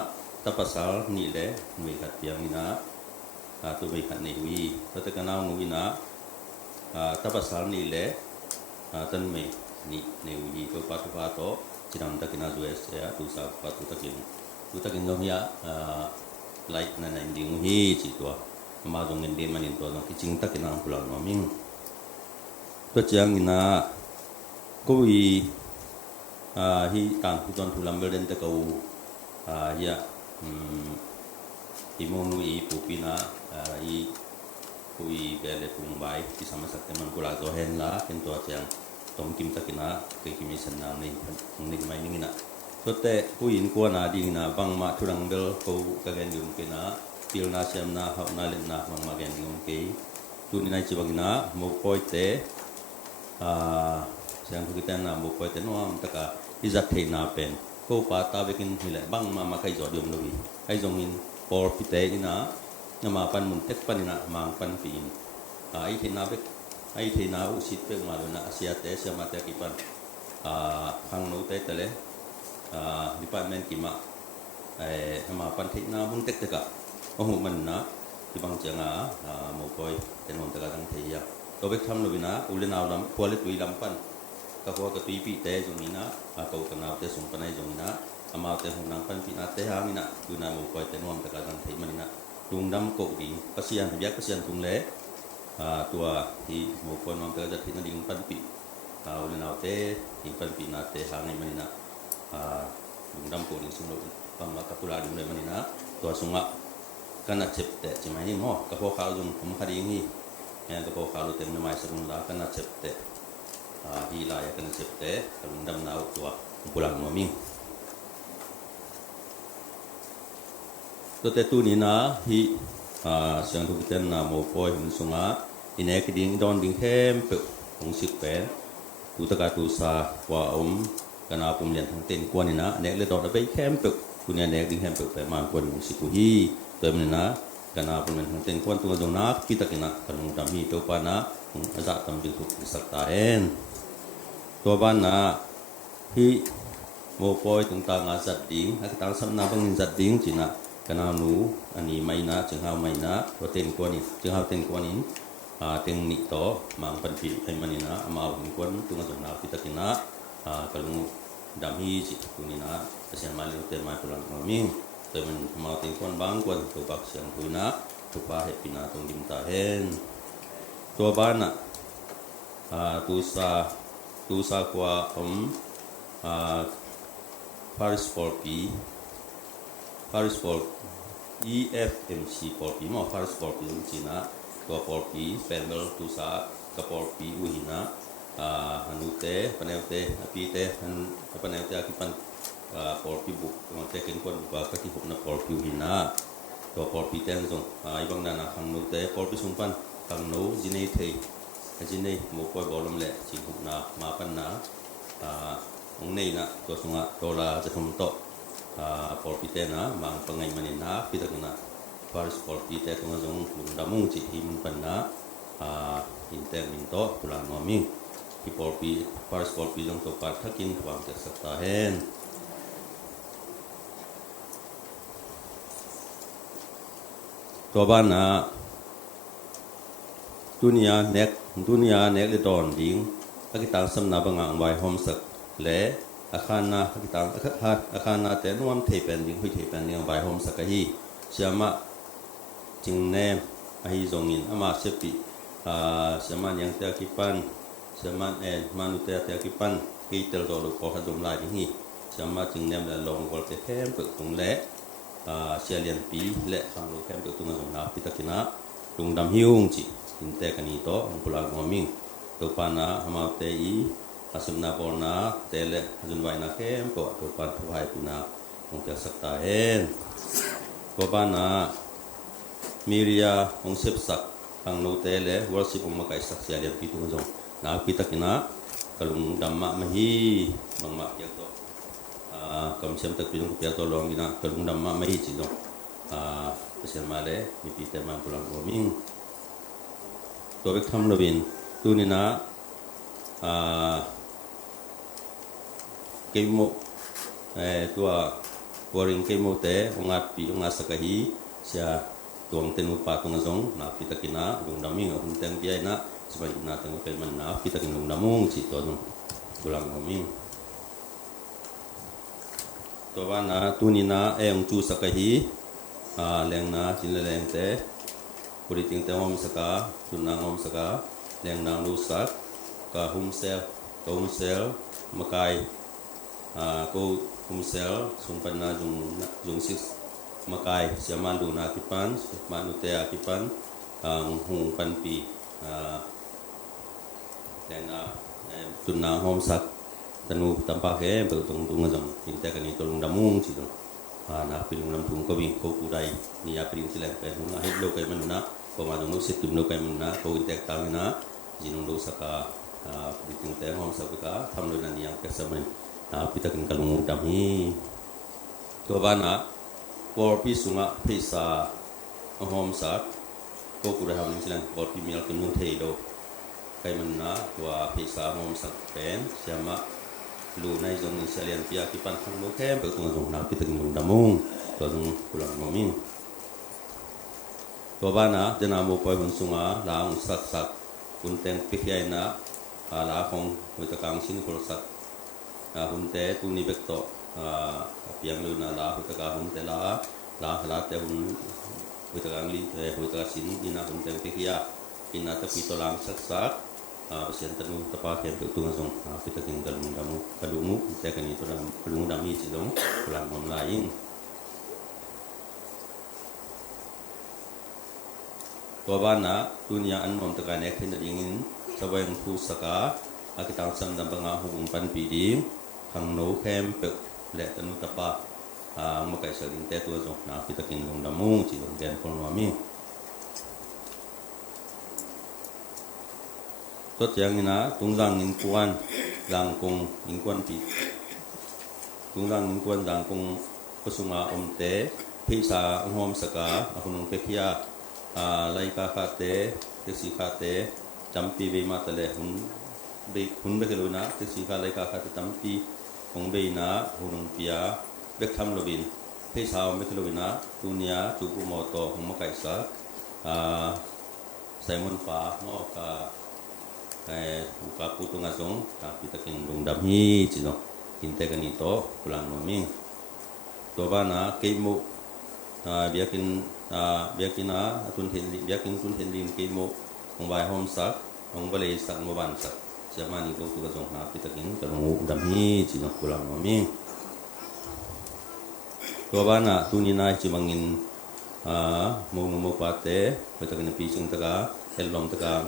ถ้าภาษานี่แหละมีขัดเตียงนี่นะตัวมีขัดในวีถ้าตะกันเอาหนูนะถ้าภาษานี่แหละต้นมีนี่ในวีตัวปัตุปาโตCinam takin azues ya tu sa patu takin jong ya like na inding hi chi tua มาตรงเงินเดือนมันนี่ตัวตรงที่จริงตักกินน้ำพุลังมามิ่งตัวเจียงนี่นะก็วีที่ต่างที่ตอนทุลัมเบลเดนตะกูเฮียที่โมนุอีปูปีนะอีปูอีเบลเลปุงใบที่สามารถสักแต่มันกุลาตัวเห็นละเป็นตัวเจียงตรงกิมตักกินนะคือกิมิสันนางนี่ไม่นี่นะตัวแต่ผู้หญิงกวนนาดีนะบางมาทุลังเบลเขากระเกนยุ่งกินนะพิลนาเชมนะเขานาเล่นนะบางมาเกนยุ่งกิตัวนี้นายจีบังนะมุกปอยเตsiang kita na mo pwede no am taka izat thei na pen ko pa ta bekin hile bang ma kai jo diom logi ai jong in por pite ina na ma pan mun tek pan ina mang pan pin ai thei na bek ai thei na u sit pe ma lo na asia te sia ma te ki pan khang no te tele department ki ma ma pan thei na mun tek ka o hu man na ki bang changa mo koi ten mon taka dang thei ya to bek tham lo bina ulen aw lam quality tui lam pan ka ko ka tui pi te jong ina ko ka na te sum panai jong ina ama te hong nang pan pi na te ha mina tu na mo koi te nom ta ka dang thei man ina tung dam ko di pasian biak pasian tung le tua hi mo ko nom ta ja thina ding pan pi ulen aw te hi pan pi na te ha ngai man ina tung dam ko ding sum lo pam ma ka pula ding le man ina tua sunga kana chep te chi mai ni mo ka po kha jongผมคดีนี่yang ke bawah kalau tem nama sebelum dah kena cepte, hilah ya kena cepte, kalau ndam nau tua pulang maming. Tote tu ni na hi siang tu kita na mau poi hunsunga, ini keding don ding hem pe hungsik pen, tu taka tu sa wa kena pemilihan hang ten kuan ni na, nek le don abai hem pe, tu ni nek ding hem pe pe man kuan hungsik ku hi, tu ni na. Karena pemilihan ten kuan tu ngajong nak kita kena kalung dami tu pana azat tampil tu disertain tu pana hi mo poi tentang azat ding kita sam na bang azat ding cina karena nu ani maina jenghau maina tu ten kuan ni jenghau ten kuan ni ten ni to mang panpi ai manina ama awing kuan tu ngajong nak kita kena kalung dami ci tu ni na asian malu te mai pulang maming temen mau tingkon bang kuan tu bak siang puina tu pa he pina tong dim ta hen tu bana tu sa kwa Paris for P EFMC for P mo Paris for P China tu for P panel tu sa ka for P uhina hanute panete api te panete akipan por pi buk mang te ken kon ba ka ti hop na por pi hina to por pi ten jong ibang na khang no te por pi sumpan khang no jinei thei jinei mo poi bolom le chi hop na ma pan na ong nei na to sunga to la je thum to por pi te na mang pangai manin na pi ta na paris por pi te to jong lung da mung chi him pan na inter min to pulang nomi pi por pi paris por pi jong to par thakin wang te sakta henตัวบ้านนะdunia nek le don ding kita samna bangang wai hom sak le akhana kita akhana te nuam thei pen ding hui thei pen ding wai hom sak hi siama jing ne ahi zongin ama sepi siama yang te kipan siama manu te kipan ki tel do lo ko hadum lai ding hi siama jing ne la long gol te hem pe tung le sia lian pi le khang lo kem tu ngong na pi takina tung dam hiung chi in te kani to ong pula ngoming to pana hama te i asumna borna te le jun wai na kem ko to pan thu hai puna ong te sakta hen ko pana miria ong sep sak khang lo te le worship ong makai sak sia lian pi tu ngong na pi takina kalung damma mahi mangma yak to kam siam tak pinung pia tolong ina kalung damma mai chi no pasian male mi pi te man pulang goming to bek tham lovin tu ni na keimo tua boring keimo te ongat pi onga sakahi sia tuang tenu pa tung zong na pi takina lung daming un teng pi na sebai na teng pe man na pi takin lung damung chi to no pulang gomingตัวนะตุนีนะเองจูสักหีแรงนะจินแรงแต่ บริติงแต่หอมสกาตุนนางหอมสกาแรงนางลูสักกาหุมเซลกาหุมเซลมากายกูหุมเซลสุนปันนาจุงซิกมากายเสียมันดูนาคิปันมานุเตอาคิปันหุงปันปีแรงตุนนางหอมสักtanu tampak betul ngajam kita kan itu damung sih dong nak pilih tung kami kau kudai ni apa yang sila kai huna hit lo kai manuna pemadung lo situm lo kai manuna kau kita tahu na jinung lo saka pilih teh hom saka tham lo nani yang kesamen kita kan kalung dami to bana por pisunga pisa hom sak kau kudai ham sila por pimil kunung thei do kai manuna wa pisa hom sak pen siapa lu nai zong ni salian pia kipan khang lo kem pe tung zong na pi teng lung damung to zong pulang noming to bana jana mo poi bun sunga lang sak sak kun teng pi hiai na la khong wi ta kang sin ko sak hun te tu ni bek to piang lu na la hu ta ka hun te la te hun wi ta kang li hu ta sin ina hun teng pi hia ina ta pi to lang sak sak pasien tanu tepat yang betul langsung kita tinggal mendamu kadungu kita kan itu dalam kadungu dami cilong pulang online tua bana dunia an mom tekan ek tidak ingin sebagai pusaka kita sang dan pengahung pan pidi kang no kem pe le tanu tepat makai sering te tu zong kita tinggal mendamu cilong dan polmami tot yang ina tunglang in kuan langkung in kuan pi tunglang in kuan langkung pesunga omte pisa hom saka akunung pekia lai ka khate tesi khate champi be matale hun be keluna tesi ka lai ka khate tampi ong be na hunung pia bek tham lovin pisa me keluna dunia tupu moto hum kaisa Simon pa mo ka buka putu ngasong tapi takin dong dami cino kinte kan itu pulang nomi to bana kemo biakin tun henlin kemo ong bai hom sak ong balai sak mo ban sak siapa ni ko tu ngasong tapi takin kalung dami cino pulang nomi to bana tunina cimangin mo pate patakin pising taga elom taga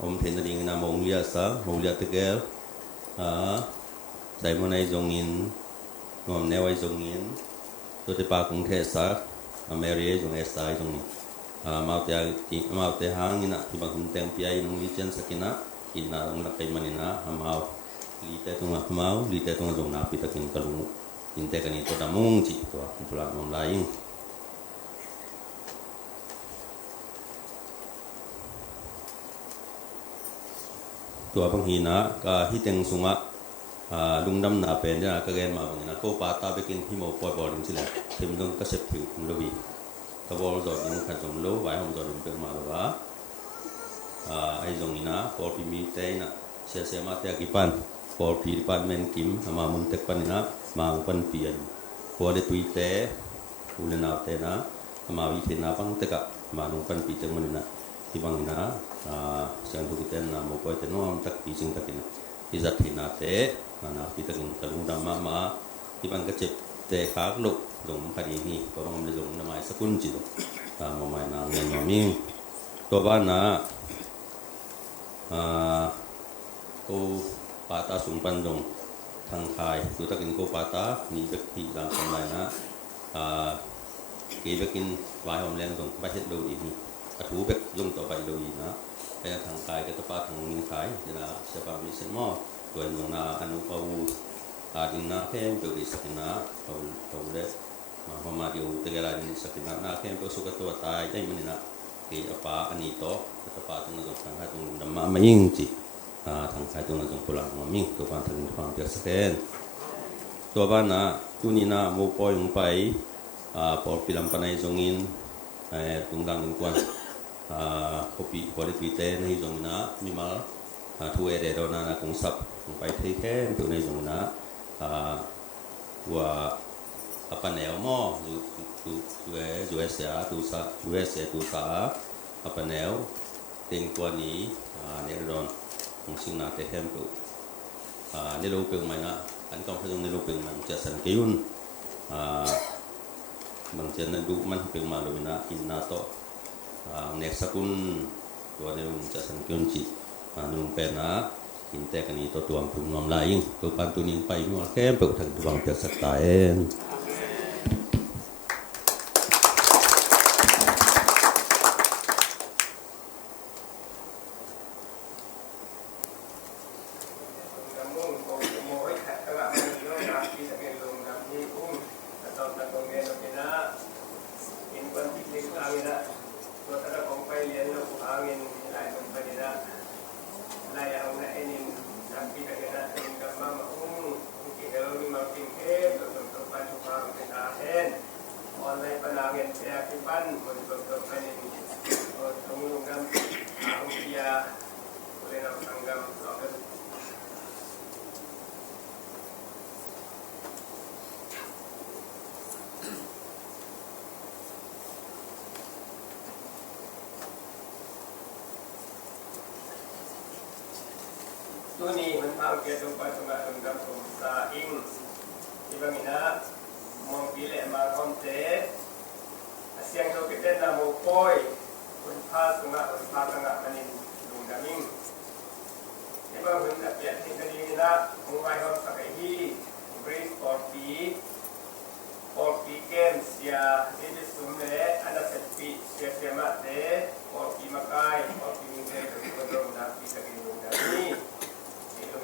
om thiên đình nam mong lia sa mong lia tegel sai mo nai zongin ngom ne wai zongin to te pa kung the sa amerie zong esai zong ni mau te hang ina ti bang teng piai nong li chen sakina ina ngla kai manina mau li te tung zong na pi takin kalung inte kan itu damung ci to pulang mong lain tua penghina ka hiteng sunga lungdam na pen ja ka gen ma bangina ko pata bekin himo poi boling sila tim dong ka sep thiu lobi ka bol do ning kha jong lo wai hom do dum pe ma ba ai jong ina por pi mi te na se ma te akipan por pi pan men kim ama mun tek pan ina ma pan pian por de tui te ulena te na ama wi te na pang te ka ma nong pan pi teng manina ti bangina siang tu kita na mo poi te no am tak pising takin izat hina te na pitakin kalung dama ti bang kecep te khak lu dong phadi ni ko bang le dong na mai sakun ji dong mo mai na ngen no mi to ba na ko pata sumpan dong thang khai tu takin ko pata ni bek hi lang kon mai na ki bekin wai hom len dong ba het do ni thu bek lung to bai lo naไปทางกายกับตาทางมินขายนะเสียบามิเซนมอตัวนึงนะอนุภาวูดินนะแค่เปิดสักนะเขาเด็กมาเดียวแต่ละนี่สักนะแค่เปิดสุขตัวตายได้มันนะที่apaอันนี้โตแต่ปาตรงนั้นทางให้ตรงดำมาไม่ยิ่งจีทางให้ตรงนั้นพลังมามิ่งตัวบ้านทางฝั่งเปียสแกนตัวบ้านนะตัวนี้นะโมปอยลงไปพอพิลัมปนัยจงอินตรงดังกวนkopi kualiti te nei zong na mimal thu ere do na kung sap kung pai thei khe tu nei zong na wa apa neo mo ju sa apa neo ting kwa ni ne ron mong sing na te hem pu ne lo pe mai na an kong phang ne lo pe man cha san ke yun mang chen na du man pe ma lo na in na to nek sakunตัวne lo cha san ke yun chi nun pe na in te kan ni to tuang pum ngom lai ing to pan tu ning pai mo kem pu thang tuang pe sak ta enตัวนี้มันพาเกี่ยวกับปัจจุบันกับสมสาอิงที่บางนะมองปีเละมาคอมเตเสียงเขาเต้นนำโมโป้ยคนพาสุงะคนพาสังะมันนินลุงดามิงที่บางคนจะเปลี่ยนที่คดีนะมงไว้คำสักที่บริสปอร์ตีเกมเสียที่จะสุ่มเละอันนั้นเสร็จปีเสียมาเตะปอร์ตีมาไกปอร์ตีมิงเตะตัวนี้ก็โดนนับปีตะกี้ลุงดามิง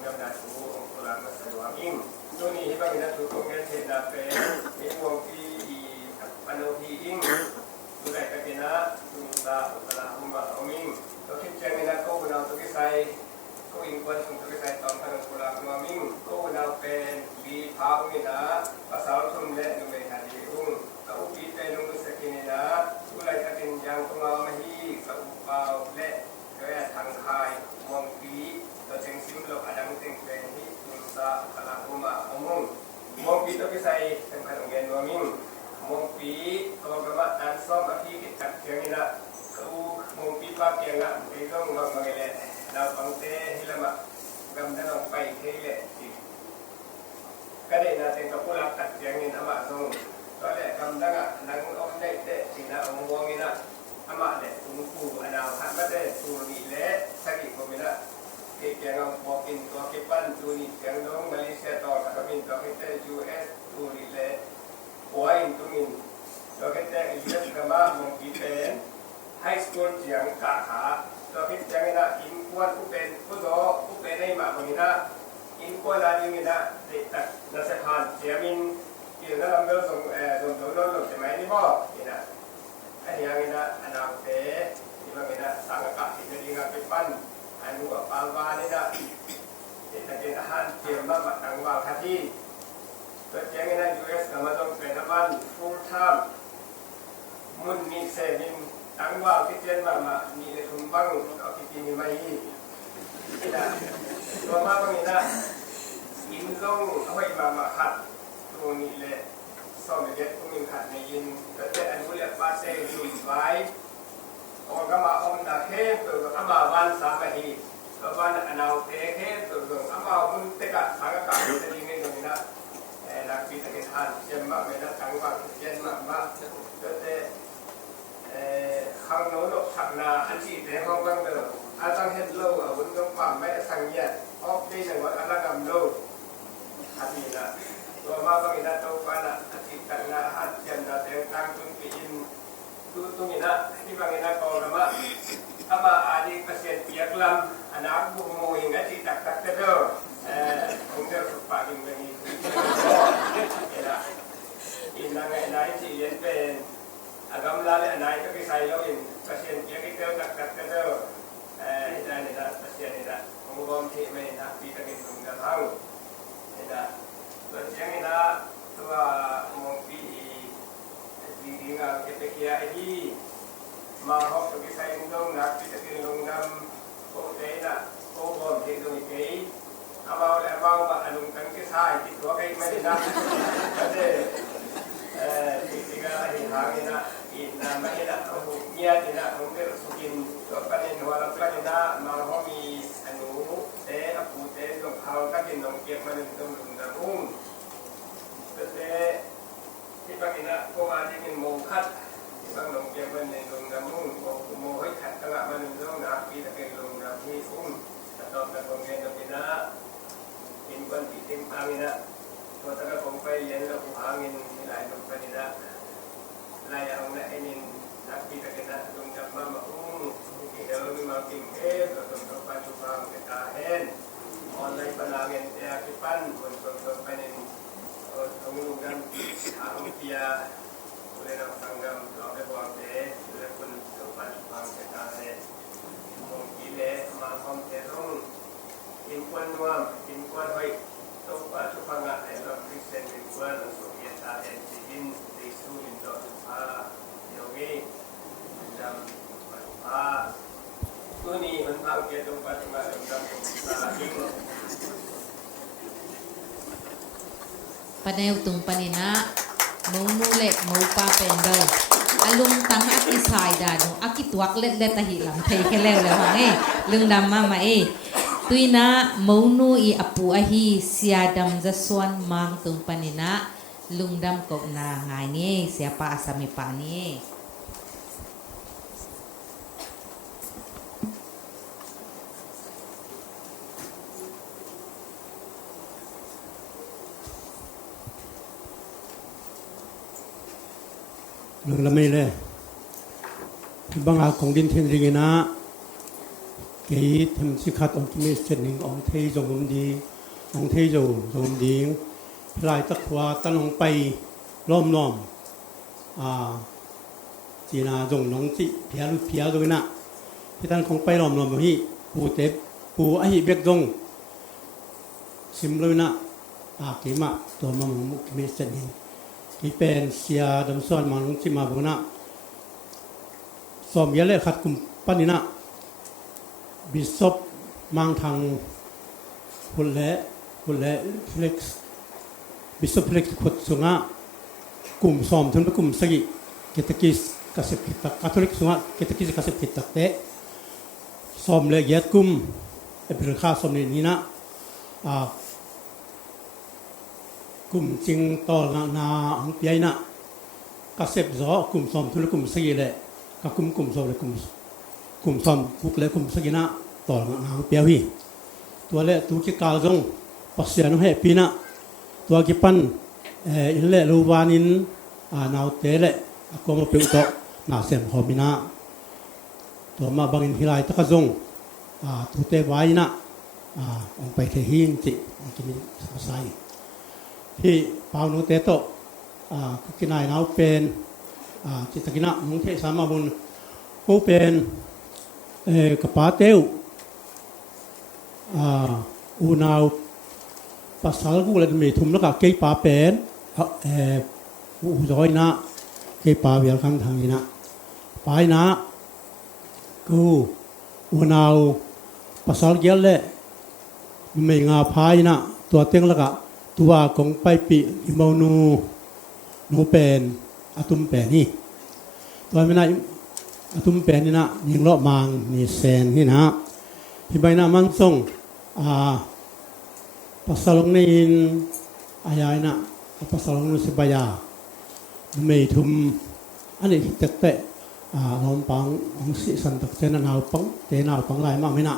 Dam na su ang kulang na sa luwaming. So ni ibang inatutong yan sa dapat may huwag panohiing tulay ka kina sa utalahong makaming. So kityan nila ko unaw ito kisay ko ingkwan kung ito kisay tong kanang kulang luwaming. Ko unaw pen li paong nila pasal sumlet ng may haliung. Kaupi tayo nung sa kinila tulay ka kinyang kumamahi sa upaw le kaya tanghay mong piตัวเต็งซิมโลกอดังเต็งเป็นที่ตุนซาคลาอุมาอมุงมองปีตัวพิสัยเป็นขนมเย็นวามิงมองปีตัวกระบะตันซ้อมกับที่กิจจัดเชียงนี่นะกูมองปีปากเกียงละไปต้องลองมาเลยเราฟังเตะที่ละมะกำลังไปเที่เลยก็ได้นะเต็งกับผู้รับตัดเชียงนี่นะมาส่งก็แหละกำลังนั่งอมได้เตะที่นะองวงนี่นะอามาเนี่ยตุ้งกูอนาพันมาได้ตูนี่แหละสักอีกคนนี่นะKaya walking to Japan to ni Tiangdong Malaysia to kami to kita US to ni le point to min to kita US kama mong kita high school jiang ka ha to kita na inkuan ku pen ku do ku pen ai ma ni na inkuan la ni na de tak na sa han jiamin ki na lam lo song song lo lo se mai ni mo ni na ani yang na anak te ni ma na sang ka ti ni nga Japan anu apa ni dah kita jenahan jema matang wal hati berjangan US nama dong penaman full time mun ni semin tang wal kita mama ni le tumbang atau kita ni mai tidak mama pengina inlong apa mama hat tu ni le som je kumin hat ni in tapi anu le pasal Dubai orang kama om dah ke tu ama wan sama hi kawan anau te ke tu ama mun te ka sangat ka te ni ni na nak kita ke han jema me na tang wa jema ma te khang no no sak na an chi te hong bang de a tang het lo a bun gam pa me sang ya op ni na wa ala gam lo hati na to ma bang ina to pa na ati tang na han jem na te tang tun pi in tu ina di bang ina ko nama ama adik pasien piak lam anak bu mo ingat si tak tak kedo untuk paling bagi ina ina ngai si yen pen agam lale nai to kisai lo in pasien piak itu tak tak kedo ina pasien ina ngom thi me na pi ta kin tung da thau ina pasien ina tua mong pi di nga kita kia ini mahok bagi saya undang nak kita kini undang kau tena kau bom hidup ini abang anungkan kisah itu kai mana ada tiga hari hari nak ina mana aku niat ina mungkin sukin เขาก็กินนมเก็บมาหนึ่งตรงหนึ่งนะอุ้งแต่ที่บางทีนะก็มาที่กินโมคัดที่บางนมเก็บมาหนึ่งตรงนะอุ้งโมให้ขัดตลาดมาหนึ่งตรงนะปีตะเกียงลงนะที่อุ้งแต่ตอนแต่ตรงเรียนตรงนี้นะกินวันที่เต็มพามินะตัวตะกผมไปเรียนแล้วผมหาเงินที่หลายตรงไปนี่นะลายเอาเนี่ยไอ้นินนักปีตะเกียงนะตรงจับมาอุ้งที่เดิมมากินเอ๊ะตรงต่อไปทุกครั้งเป็นตาเห็นออนไลน์ปนางเงินแต่ที่ปั้นบนต้นไปในตรงนู้นกันหาวิทยาเรียนทางการเราได้บอกเด็กเรื่องคนต่อไปทุกครั้งเป็นตาเห็นมองกิเลสมาความเท่ต้องกินควันนัวกินควันไว้ต่อไปทุกครั้งให้เราคริสเตียนกินควันสุขเย็นตาเห็นสิ่งที่สู้ยินต่อสุภาเดี๋ยวนี้จำสุภาตัวนี้มันพาเกี่ยวกับปัจจุบันจำตาจริง ปะเนวตุงปะนินะมูนูเล็กมูปาเป็นเดออาลุงตังอากิสายดานุอากิตวักเล็ดเล็ดตะหิหลังเทแค่แล้วเลยว่าไงลึงดำมาตุยนะมูนูอีอปูอาฮีเสียดำจะส่วนมังตุงปะนินะลุงดำกบนาหายนี่เสียปะอาสามิปานี่เรื่องละไม่เลยบางอาของดินเทนริงนะเกี่ยทำสิขัดองค์มิสเจนิงองเทยจงมดีองเทยจงดีลายตะขวาตั้งลงไปล้อมจีนาจงน้องจิเพียรุเพียด้วยนะที่ตั้งของไปล้อมที่ปูเต็บปูอหิเบกจงซิมเลยนะเกี่ยมาตัวมันมุกมิสเจนิงที่เป็นเสียดำซ้อนมันที่มาบุกนะสอมยาเล่ขัดกุมปันนี่นะบิชอปมังทางหุ่นเล่เฟล็กซ์บิชอปเฟล็กซ์ขดสุงะกลุ่มสอมถึงเป็นกลุ่มสกิเกตกิสกษัตริย์กิตคาทอลิกสุงะเกตกิสกษัตริย์กิตเตะสอมเล่ยัดกลุ่มเอเปริคาสอมนี่นะกลุ่มจริงต่อนาอังเปียนะกษัตริย์จ่อกลุ่มสอมทุนกลุ่มสกิเลยกับกลุ่มสอมเลยกลุ่มสอมคุกเลยกลุ่มสกินะต่อนาอังเปียฮีตัวเล่ตัวกิกาลจงปัสยานุเหปีนะตัวกิปันอินเล่รูวานินนาวเตเล่ก็มาเปิดต่อนาเซมหอมินะตัวมาบังอินฮิไลตะกจงตัวเตวายนะองไปเทหิงจิกินสายที่ปาวนุเตโตกินายนาวเป็นจิตกินะมุงเทสามาบุญกูเป็นกระป๋าเต้วอูนาวภาษากูเลยมีทุ่มแล้วก็เกี่ยปาเป็นอูจอยนะเกี่ยปาเวียลคันทางนี้นะไปนะกูอูนาวภาษาเกี่ยเลยไม่งาพายนะตัวเต็งแล้วก็ตัวของไปปีอิมานูเป็นอาตุมเป็นนี่ตัวไม่น่าอาตุมเป็นนี่นะยิงเลาะมังนี่แสนนี่นะที่ใบหน้ามันส่งภาษาลงในอายายนะภาษาลงในสิบายาไม่ทุ่มอันนี้เตะลมปังองศิสันตักเจนนาวปังเจนาวปังลายมากไม่นะ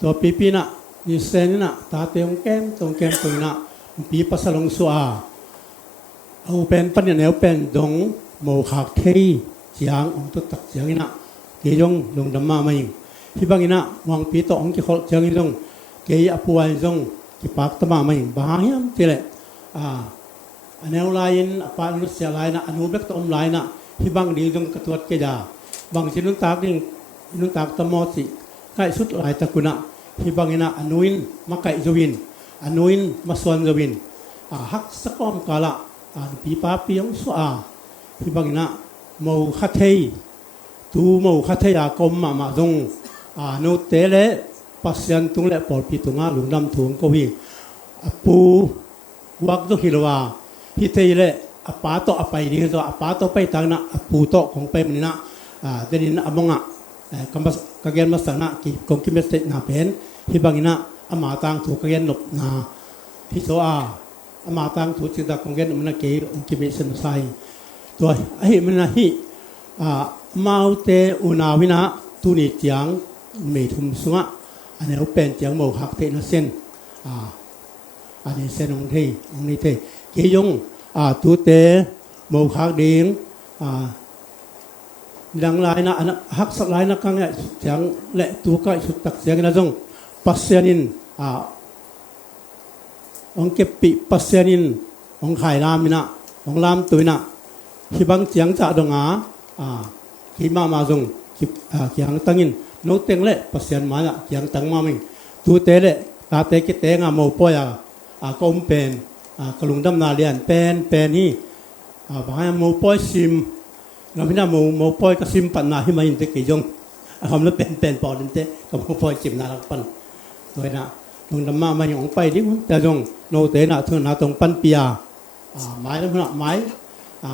ตัวปีนะนี่แสนนี่นะตาเตียงแก้มตรงแก้มตรงนะปีภาษาลงสัวเอาเป็นปัญญาแนวเป็นดงโมขากเทยเสียงองตุตักเสียงนี่นะเกี่ยงลงดำมาไม่ที่บางนี่นะวางปีต่อองกี่คนเสียงนี่ตรงเกี่ยอภัยตรงกี่ปากตมาไม่บางอย่างที่เลยแนวลายน์ปานุเสียลายนะอนุเบกตอมลายนะที่บางดีตรงกระตัวเกียร์บางชิ้นนุ่งตากนี่นุ่งตากตะมอสิใกล้สุดลายตะกุนะที่บางนี่นะอนุอินมาไก่จวินอนุอินมาส่วนจวินฮักสกอมกาละปีป้าปียงสัวที่บางนะโมขัดเทยตูโมขัดเทยกรมมาตรงโนเตเลปัสยันตุงเล่ปอดปีตุงาหลุงดำถุงก็วิ่งปูวักตุฮิลวาฮิเทยเล่ปาโตอไปดีตัวปาโตไปทางนะปูโตของไปมันนะเดนินะอมงะกัมบัสกังเกนมาสังนะกิคงกิมเสตนาเป็นที่บางนะ อามาตังถูกเรียนหลบนาที่โซอาอามาตังถูกจิตตะกงเรียนมันเกย์องค์กิเมสนไซตัวไอ้มันนะฮิมาเตอุนาวินะตุนิเจียงไม่ทุ่มสุงะอันนี้เป็นเจียงโมหักเตนะเส้นอันนี้เส้นองค์นี้เตเกยงตุเตโมหักดิ่งดังลายนะอันหักสักลายนะกังเนี่ยเสียงเละตัวก็สุดตักเสียงนะจงปัสเซียนินองเก็บปีปัสเซียนินองไข่ลามินะองลามตุยนะที่บางเสียงจะดงที่มาจงเสียงตั้งอินโนเต็งเละปัสเซียนมาละเสียงตั้งมามิงตัวเตะเละตาเตะกิเตงโมปอยก็เป็นกลุ่มดำนาเลียนเป็นนี่บางโมปอยซิมเราไม่น่าโมปอยก็ซิมปันนาที่มาอินเตกิจงทำแล้วเป็นปอดินเตก็โมปอยจิมนาลักปันโดยนะลงดำมามันยังไปดิแต่จงโนเตนะทุนนาตรงปันปียไม้แล้วนะไ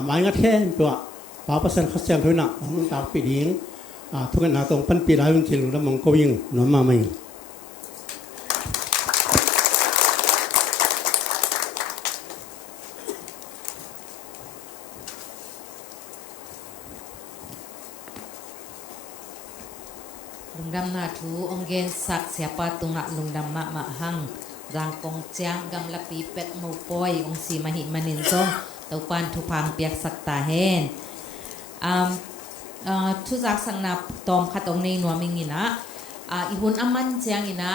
ม้งัดแค่ตัวป้าประสันขัดเสียงทุนนะของตาปีดิ้งทุกนาตรงปันปีได้เป็นจริงแล้วมองก็วิ่งน้ำมาไม่ลุงดำนาทูองเกนสักเสียปาตุงะลุงดำมะหังรังกงเจียงกำละปีเป็ดมูปอยองสีมหิมันินซงเต้าปันทุพังเปียกสักตาเฮนทุจักสังนาตอมขัดองในนัวมิงินะอีหุ่นอามันเจียงอินะ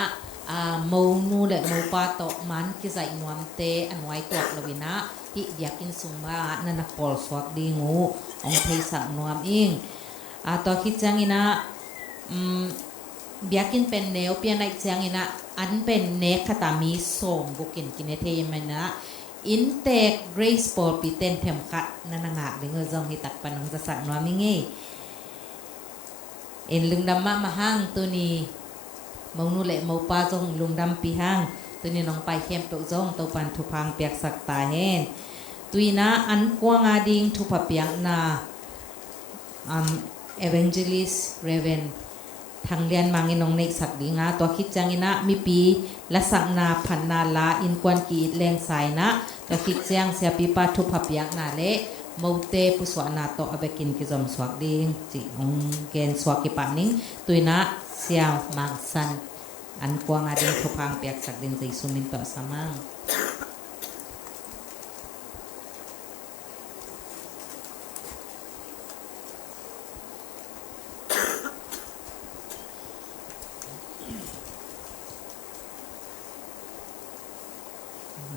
มูนูเดมูปาโตมันกิจอินวมเตอันไว้ตัวลวินะที่เดียกินสุมานันปอลสวักดีงูองเทสักนวมอิงตัวคิดเจียงอินะbiakin pen neo pia nai chang ina an pen ne khata mi som bukin kinethe mana intek grace pol piten them khat nananga dingol jong hi tak panang jasa nwami nge en lungdam ma mahang tuni mongnu le mo pa jong lungdam pi hang tuni nong pai khem to jong to pan thu phang piak sak ta hen tuina an kwanga ding thu pha piak na evangelist reverendทางเรียนมังอินองในสักดีงาตัวคิดจังอินะมีปีละสักนาพันนาลาอินกวนกีแรงสายนะตัวคิดจังเสียปีปาทุพับยักนาเละโมเตปุสวนาโตอเบกินกิจอมสวักดีจิองเกนสวักกิปานิงตุยนะเสียมังสันอันกวางอาดิงทุพังเปียกสักดิงใจสุมินต่อสมัง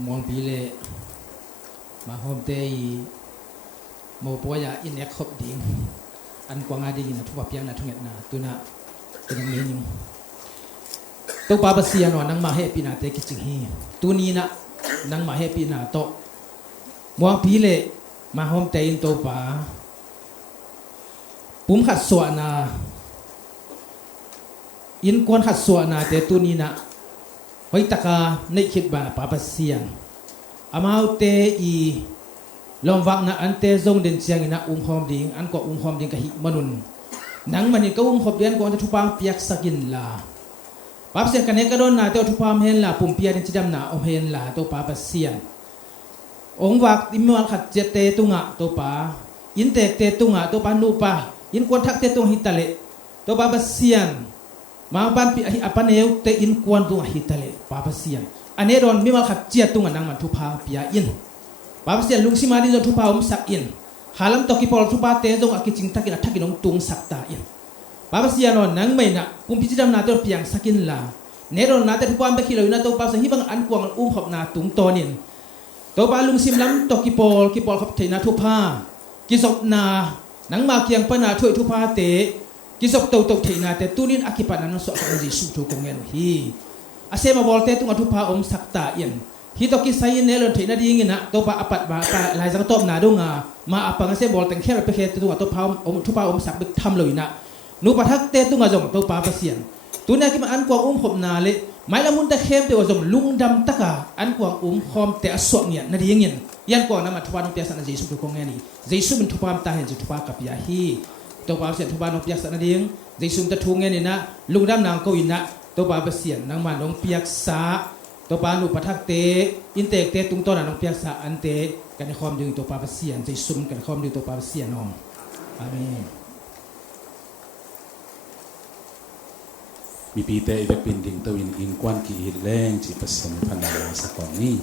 มองปีเลยมาโฮมเตยโมปัวยาอินเอกขบดิ่งอันกวางอาดีนะทุบเปียงนะทุกเงนะตัวน่ะเป็นยังไงนิ่งตัวปาปเสียนว่านังมาเฮปีนาเตกิจิงฮีตัวนี้นะนังมาเฮปีนาโตมองปีเลยมาโฮมเตยอินตัวปาปุ่มขัดสวนาอินกวนขัดสวนาเตตัวนี้นะไว้ตะกาในคิดบ่าปาปเสียงอามาเตอีลมวักนะอันเตจงเด่นเสียงนะหอมดิ่งอันก็หอมดิ่งกะหิมนุนนังมันนี่ก็ขบเดียนก็จะทุพามเปียกสักินลาปาปเสียงกันเนกระโดนนาเตทุพามเห็นลาปุ่มเปียดินจิดำนาอมเห็นลาตัวปาปเสียงองวักอิมวันขัดเจเตตุงะตัวปาอินเตเตตุงะตัวปานูปาอินกวนทักเตตุงหิตะเลตัวปาปเสียงมาบ้านปีapa neu te in kuan tu hitale papa sian ane ron mi mal khat chia tu ngang man thu pha pia in papa sian lungsi ma di zo thu pha sak in halam to ki pol thu pa te zo aki ching takina takinong tung sakta in papa sian ron nang mai na pum pi jam na to piang sakin la ne ron na te thu pa be khilo na to pa sa hi bang an kuang khop na tung tonin to pa lungsim lam to ki pol khop the na thu pha ki sop na nang ma kiang pa na thoi thu pha te kisok tau thei na te tunin akipan nan so sa Jesu tu kongen hi asema bolte tu ngatu pa sakta yen hi to ki sai ne lo thei na ding ina to pa apat ba pa lai jang top na dunga ma apa ngase bol teng kher pe khe tu to pa tu pa sak bik tham lo ina nu pa thak te tu nga jong to pa pasian tu ne ki man an kwang khop na le mai la mun ta khem te wa jong lung dam taka an kwang khom te asok nya na ding yen yan ko na ma thwan pe sa na Jesu tu kongen ni Jesu min tu pa ta hen tu pa ka pia hiตัวปาเสียทุบานอพยักษณะดิ่งใจซุ่มตะทุงเงี้ยนี่นะลุงดำนางก็อินนะ ตัวปาเสียนนางมันน้องเปียกสาตัวปานุปทักเตอินเตกเตตุงต้นน้องเปียกสาอันเตกันในความดึงตัวปาเสียนใจซุ่มกันความดึงตัวปาเสียนน้องอาเมน มีปีเตอีเวปินดิงตวินอินกวนกีอิแรงจีปัสยนพันดาสกอนนี้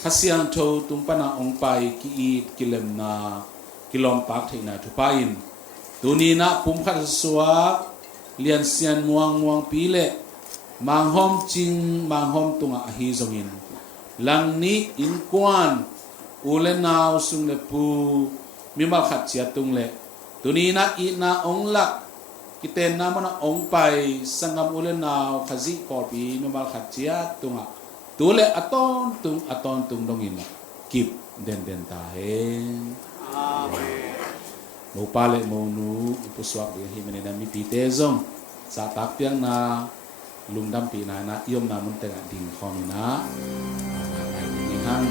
Kasihan to tumpana ongpai ki kilem na kilom pak thina thupain tunina pumkhat suwa lian sian muang pile manghom ching manghom tunga hi zongin langni inkwan ulena usung le pu mimal khat chia tung le tunina ina onglak kiten namana ongpai sangam ulena khazi popi mimal khat chia tunga tule aton tung dongin kip den tahen mo pale mo nu ipuswak di himene na mi pite zong sa tak piang na lungdam pi na iom na mun teng ding khomina ai hang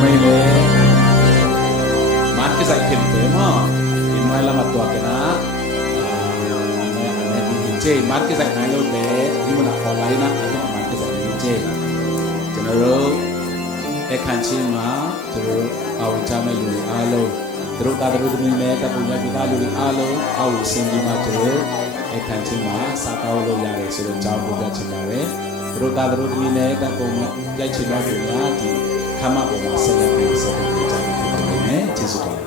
ไม่เลยมันก็ใส่เข็มเต็มอ่ะอินไว้ละมาตัวกันนะอันนี้ดีเจมันก็ใส่นายโลเบนี่มันออนไลน์นะอันนี้มันก็ใส่ดีเจจะนรู้ไอ้ขันชิมาจะรู้เอาจำไม่รู้อาโลจะรู้ตาจะรู้ตรงนี้เนี่ยแต่ปุญญาพิธารู้อาโลเอาเซนดีมาจะรู้ไอ้ขันชิมาสักเอาโลยาเลยสุดเจ้าบุญชิมาเลยรู้ตาจะรู้ตรงนี้เนี่ยแต่ปุญญาชิมาปุญญาที่ข้ามาบอกว่าเสด็จเป็นเสด็จเป็นเจ้าบุญเนี่ยที่สุดเลย